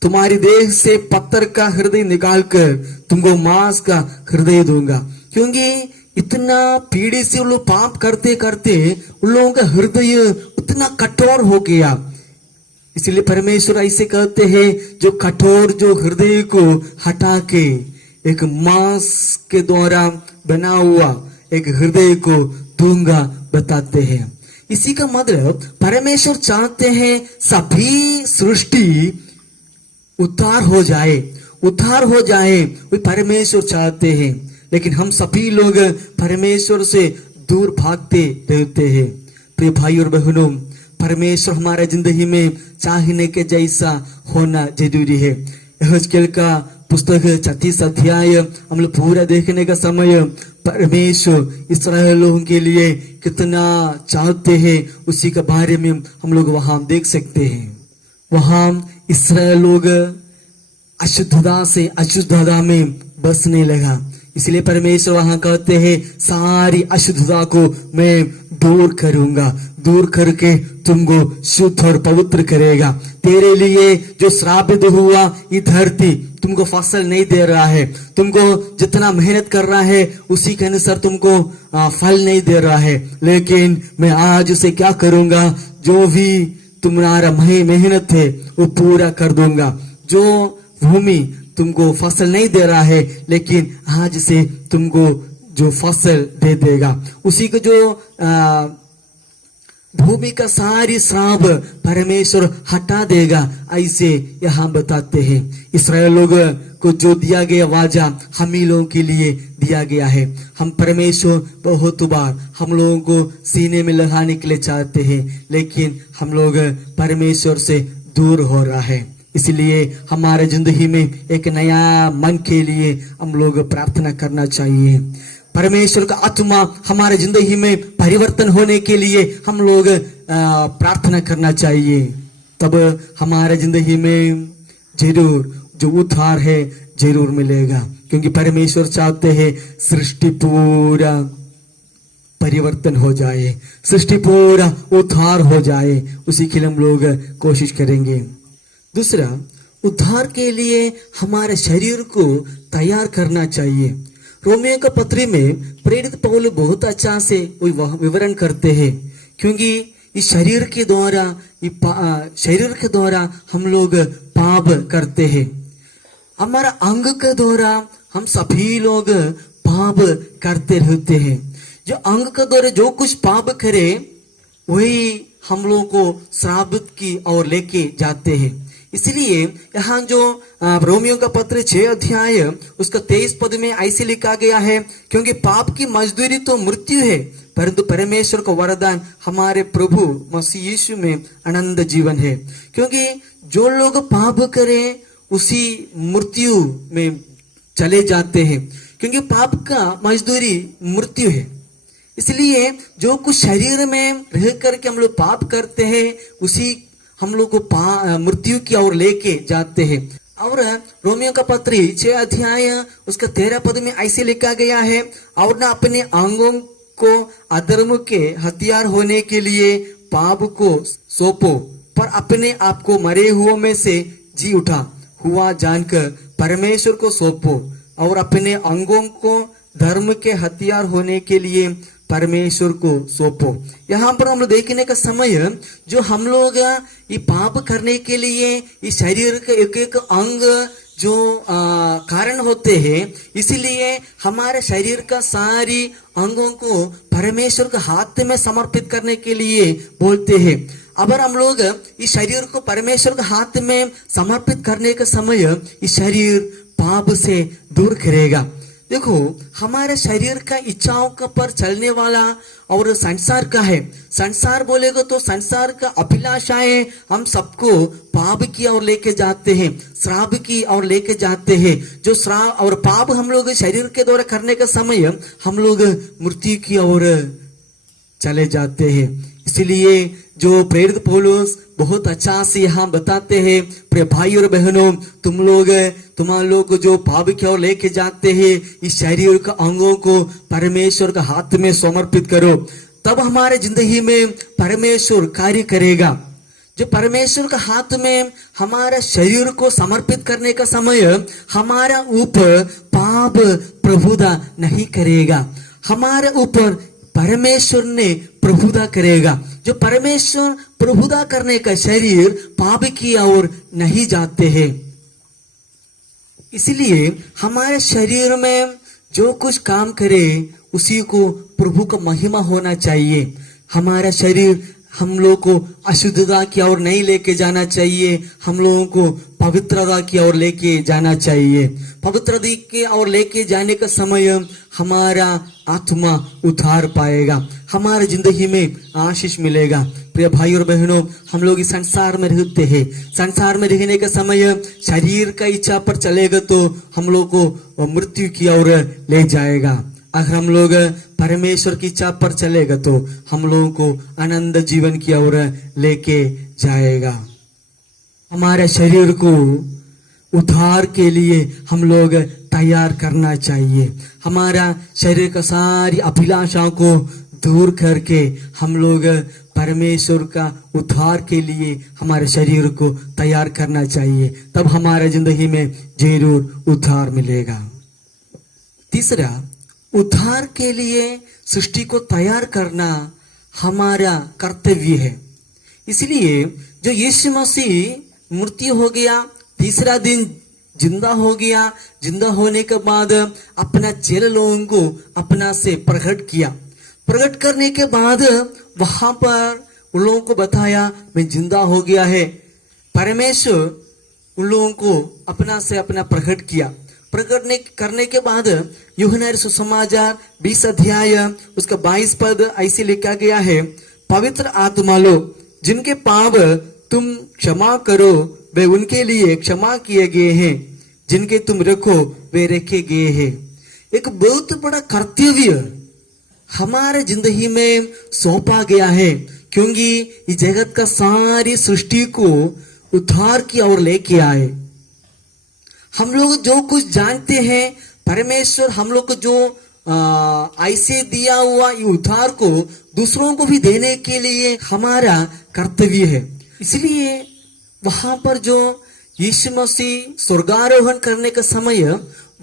तुम्हारी देह से पत्थर का हृदय निकालकर तुमको मांस का हृदय दूंगा, क्योंकि इतना पीढ़ी से उन लोग पाप करते करते उन लोगों का हृदय उतना कठोर हो गया। इसलिए परमेश्वर ऐसे कहते हैं, जो कठोर जो हृदय को हटा के एक मांस के द्वारा बना हुआ एक हृदय को दूंगा बताते हैं। इसी का मतलब परमेश्वर चाहते हैं सभी सृष्टि उद्धार हो जाए, वो परमेश्वर चाहते हैं। लेकिन हम सभी लोग परमेश्वर से दूर भागते रहते हैं। प्रिय भाई और बहनों, परमेश्वर हमारे जिंदगी में चाहने के जैसा होना जरूरी है। यहोशूएल का पुस्तक 36 अध्याय हम लोग पूरा देखने का समय, परमेश्वर इस्राएल लोगों के लिए कितना चाहते हैं उसी के बारे में हम लोग वहां देख सकते हैं। वहां इस्राएल लोग अशुद्धता से अशुद्धता में बसने लगा। इसलिए परमेश्वर वहां कहते हैं, सारी अशुद्धता को मैं दूर करूंगा, दूर करके तुमको शुद्ध और पवित्र करेगा। तेरे लिए जो श्रापित हुआ ये धरती तुमको फसल नहीं दे रहा है, तुमको जितना मेहनत कर रहा है उसी के अनुसार तुमको फल नहीं दे रहा है, लेकिन मैं आज उसे क्या करूंगा, जो भी तुम्हारा मेहनत है वो पूरा कर दूंगा। जो भूमि तुमको फसल नहीं दे रहा है, लेकिन आज से तुमको जो फसल दे देगा, उसी को जो भूमि का सारी श्राप परमेश्वर हटा देगा ऐसे यहाँ बताते हैं। इस्राएल लोग को जो दिया गया वाजा हम ही लोगों के लिए दिया गया है। हम परमेश्वर बहुत बार हम लोगों को सीने में लगाने के लिए चाहते हैं, लेकिन हम लोग परमेश्वर से दूर हो रहा है। इसलिए हमारे जिंदगी में एक नया मन के लिए हम लोग प्रार्थना करना चाहिए। परमेश्वर का आत्मा हमारे जिंदगी में परिवर्तन होने के लिए हम लोग प्रार्थना करना चाहिए। तब हमारे जिंदगी में जरूर जो उद्धार है जरूर मिलेगा, क्योंकि परमेश्वर चाहते हैं सृष्टि पूरा परिवर्तन हो जाए, सृष्टि पूरा उद्धार हो जाए। उसी के लिए हम लोग कोशिश करेंगे। दूसरा, उद्धार के लिए हमारे शरीर को तैयार करना चाहिए। रोमियो का पत्री में प्रेरित पौल बहुत अच्छा से विवरण करते हैं, क्योंकि इस शरीर के द्वारा हम लोग पाप करते हैं। हमारा अंग के द्वारा हम सभी लोग पाप करते रहते हैं। जो अंग के द्वारा जो कुछ पाप करे वही हम लोग को श्रापित की ओर लेके जाते हैं। इसलिए यहाँ जो रोमियो का पत्र 6 अध्याय उसका 23 पद में ऐसे लिखा गया है, क्योंकि पाप की मजदूरी तो मृत्यु है, परंतु परमेश्वर का वरदान हमारे प्रभु मसीह यीशु में अनंत जीवन है। क्योंकि जो लोग पाप करें उसी मृत्यु में चले जाते हैं, क्योंकि पाप का मजदूरी मृत्यु है। इसलिए जो कुछ शरीर में रह करके हम लोग पाप करते हैं उसी हम लोग को मृत्यु की ओर लेके जाते हैं। और रोमियो का पत्री 6 अध्याय उसका 13 पद में ऐसे लिखा गया है, और ना अपने अंगों को अधर्म के हथियार होने के लिए पाप को सौंपो, पर अपने आप को मरे हुओं में से जी उठा हुआ जानकर परमेश्वर को सौंपो, और अपने अंगों को धर्म के हथियार होने के लिए परमेश्वर को सौंपो। यहाँ पर हम लोग देखने का समय जो हम लोग ये पाप करने के लिए इस शरीर के एक एक अंग जो कारण होते हैं, इसीलिए हमारे शरीर का सारी अंगों को परमेश्वर के हाथ में समर्पित करने के लिए बोलते हैं। अगर हम लोग इस शरीर को परमेश्वर के हाथ में समर्पित करने का समय इस शरीर पाप से दूर करेगा। देखो, हमारे शरीर का इच्छाओं का पर चलने वाला और संसार का है। संसार बोलेगा तो संसार का अभिलाषाएं हम सबको पाप की ओर लेके जाते हैं, श्राप की ओर लेके जाते हैं। जो श्राप और पाप हम लोग शरीर के द्वारा करने का समय हम लोग मृत्यु की ओर चले जाते हैं। इसलिए जो प्रेरित पौलुस बहुत अच्छा से यहाँ बताते हैं, प्रिय भाई और बहनों, तुम्हारे लोग जो पाप की ओर लेके जाते हैं इस शरीर के अंगों को परमेश्वर के हाथ में समर्पित करो, तब हमारे जिंदगी में परमेश्वर कार्य करेगा। जो परमेश्वर के हाथ में हमारा शरीर को समर्पित करने का समय हमारा ऊपर पाप प्रभुता नहीं करेगा, हमारे ऊपर परमेश्वर ने प्रभुता करेगा। जो परमेश्वर प्रभुता करने का शरीर पाप की ओर नहीं जाते हैं। इसलिए हमारे शरीर में जो कुछ काम करे उसी को प्रभु का महिमा होना चाहिए। हमारा शरीर हम लोग को अशुद्धता की ओर नहीं लेके जाना चाहिए, हम लोगों को पवित्रता की ओर लेके जाना चाहिए। पवित्रता की ओर लेके जाने का समय हमारा आत्मा उद्धार पाएगा, हमारे जिंदगी में आशीष मिलेगा। प्रिय भाई और बहनों, हम लोग इस संसार में रहते हैं। संसार में रहने का समय शरीर का इच्छा पर चलेगा तो हम लोग को मृत्यु की ओर ले जाएगा। अगर हम लोग परमेश्वर की इच्छा पर चलेगा तो हम लोगों को आनंद जीवन की ओर लेके जाएगा। हमारे शरीर को उद्धार के लिए हम लोग तैयार करना चाहिए। हमारा शरीर का सारी अभिलाषाओं को दूर करके हम लोग परमेश्वर का उद्धार के लिए हमारे शरीर को तैयार करना चाहिए, तब हमारे जिंदगी में जरूर उद्धार मिलेगा। तीसरा, उद्धार के लिए सृष्टि को तैयार करना हमारा कर्तव्य है। इसलिए जो यीशु मसीह मृत्यु हो गया, तीसरा दिन जिंदा हो गया, जिंदा होने के बाद अपना चेले लोगों को अपना से प्रकट किया। प्रकट करने के बाद वहां पर उन लोगों को बताया मैं जिंदा हो गया है। परमेश्वर उन लोगों को अपना से अपना प्रकट किया। प्रकट करने के बाद यूहन्ना सुसमाचार 20 अध्याय उसका 22 पद ऐसे लिखा गया है, पवित्र आत्मा लो जिनके पाप तुम क्षमा करो वे उनके लिए क्षमा किए गए हैं, जिनके तुम रखो वे रखे गए हैं। एक बहुत बड़ा कर्तव्य हमारे जिंदगी में सौंपा गया है, क्योंकि इस जगत का सारी सृष्टि को उद्धार की ओर लेके आए। हम लोग जो कुछ जानते हैं, परमेश्वर हम लोग को जो ऐसे दिया हुआ ये उद्धार को दूसरों को भी देने के लिए हमारा कर्तव्य है। इसलिए वहां पर जो यीशु मसीह स्वर्गारोहण करने का समय,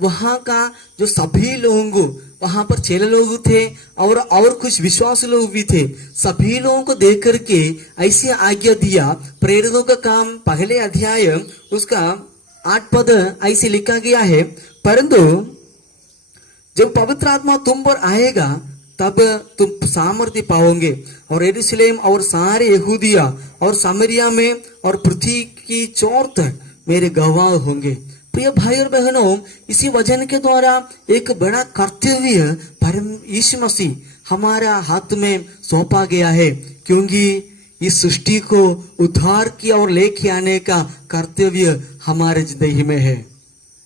वहां का जो सभी लोग वहां पर चेले लोग थे और कुछ विश्वासी लोग भी थे, सभी लोगों को देख करके ऐसी आज्ञा दिया। प्रेरितों का काम पहले अध्याय उसका 8 पद ऐसे लिखा गया है, परंतु जब पवित्र आत्मा तुम पर आएगा तब तुम सामर्थ्य पाओगे और यरूशलेम और सारे यहूदिया और सामरिया में और पृथ्वी की चौर तक मेरे गवाह होंगे। प्रिय भाई और बहनों, इसी वचन के द्वारा एक बड़ा कर्तव्य परम यीशु मसीह हमारा हाथ में सौंपा गया है, क्योंकि इस सृष्टि को उद्धार की ओर लेके आने का कर्तव्य हमारे जिंदगी में है।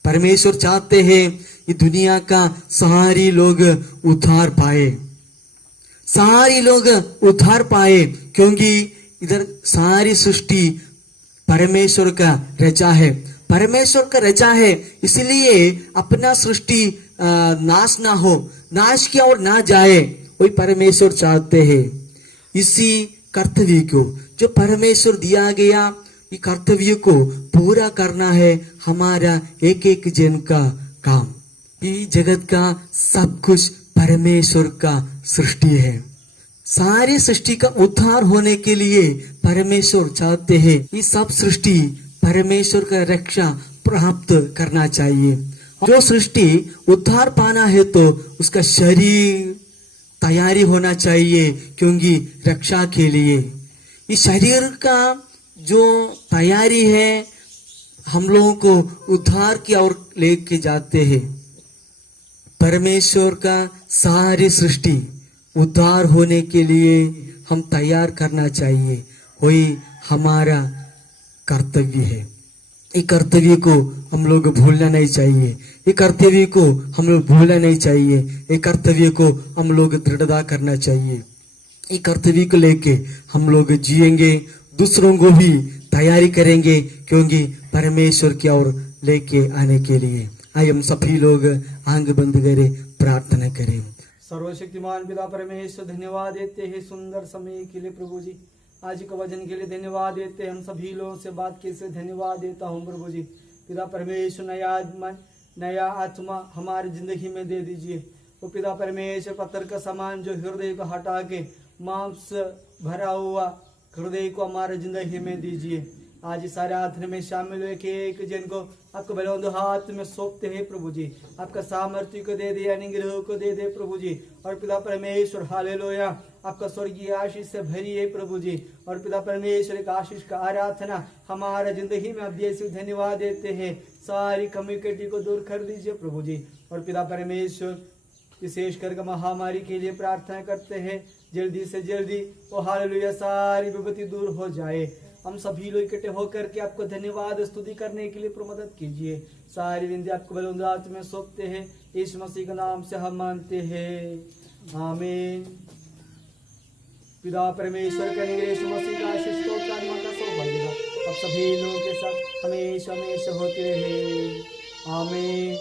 परमेश्वर चाहते हैं ये दुनिया का सारी लोग उद्धार पाए, सारी लोग उद्धार पाए, क्योंकि इधर सारी सृष्टि परमेश्वर का रचा है, परमेश्वर का रचा है। इसलिए अपना सृष्टि नाश ना हो, नाश की ओर ना जाए, वही परमेश्वर चाहते हैं। इसी कर्तव्य को जो परमेश्वर दिया गया, ये कर्तव्य को पूरा करना है हमारा एक एक जन का काम। ये जगत का सब कुछ परमेश्वर का सृष्टि है। सारी सृष्टि का उद्धार होने के लिए परमेश्वर चाहते हैं ये सब सृष्टि परमेश्वर का रक्षा प्राप्त करना चाहिए। जो सृष्टि उद्धार पाना है तो उसका शरीर तैयारी होना चाहिए, क्योंकि रक्षा के लिए इस शरीर का जो तैयारी है हम लोगों को उद्धार की ओर लेके जाते हैं। परमेश्वर का सारी सृष्टि उद्धार होने के लिए हम तैयार करना चाहिए, वही हमारा कर्तव्य है। ये कर्तव्य को हम लोग भूलना नहीं चाहिए, ये कर्तव्य को हम लोग भूलना नहीं चाहिए, ये कर्तव्य को हम लोग दृढ़ता करना चाहिए। ये कर्तव्य को लेके हम लोग जिएंगे, दूसरों को भी तैयारी करेंगे, क्योंकि परमेश्वर की ओर लेके आने के लिए। आइए हम सभी लोग आंख बंद करें, प्रार्थना करें। सर्वशक्तिमान पिता परमेश्वर, धन्यवाद देते हैं सुंदर समय के लिए प्रभु जी, आज के वचन के लिए धन्यवाद देते हैं। हम सभी लोगों से बात के से धन्यवाद देता हूँ प्रभु जी। पिता परमेश्वर, नया मन नया आत्मा हमारी जिंदगी में दे दीजिए। वो पिता परमेश्वर, पत्थर का समान जो हृदय को हटा के मांस भरा हुआ हृदय को हमारे जिंदगी में दीजिए। आज इस आराधना में शामिल हुए कि एक जन को आपको बलवंत हाथ में सौंपते हैं प्रभु जी। आपका सामर्थ्य को दे दे, अनुग्रह को दे दे प्रभु जी। और पिता परमेश्वर, हालेलुया, आपका स्वर्गीय आशीष से भरी है प्रभु जी। और पिता परमेश्वर का आशीष का आराधना हमारा जिंदगी में अब जैसे धन्यवाद देते हैं। सारी कम्युनिटी को दूर कर दीजिए प्रभु जी। और पिता परमेश्वर, विशेष करके महामारी के लिए प्रार्थना करते हैं, जल्दी से जल्दी वो हालेलुया सारी विपत्ति दूर हो जाए। हम सभी लोग इकट्ठे होकर के आपको धन्यवाद स्तुति करने के लिए मदद कीजिए। सारी विनती आपको बलवंत में सौंपते हैं, यीशु मसीह के नाम से हम मानते हैं, आमीन। पिता परमेश्वर का अनुग्रह, यीशु मसीह का आशीष तो आत्मा का सौभाग्य अब सभी लोगों के साथ हमेशा हमेशा होते रहे, आमीन।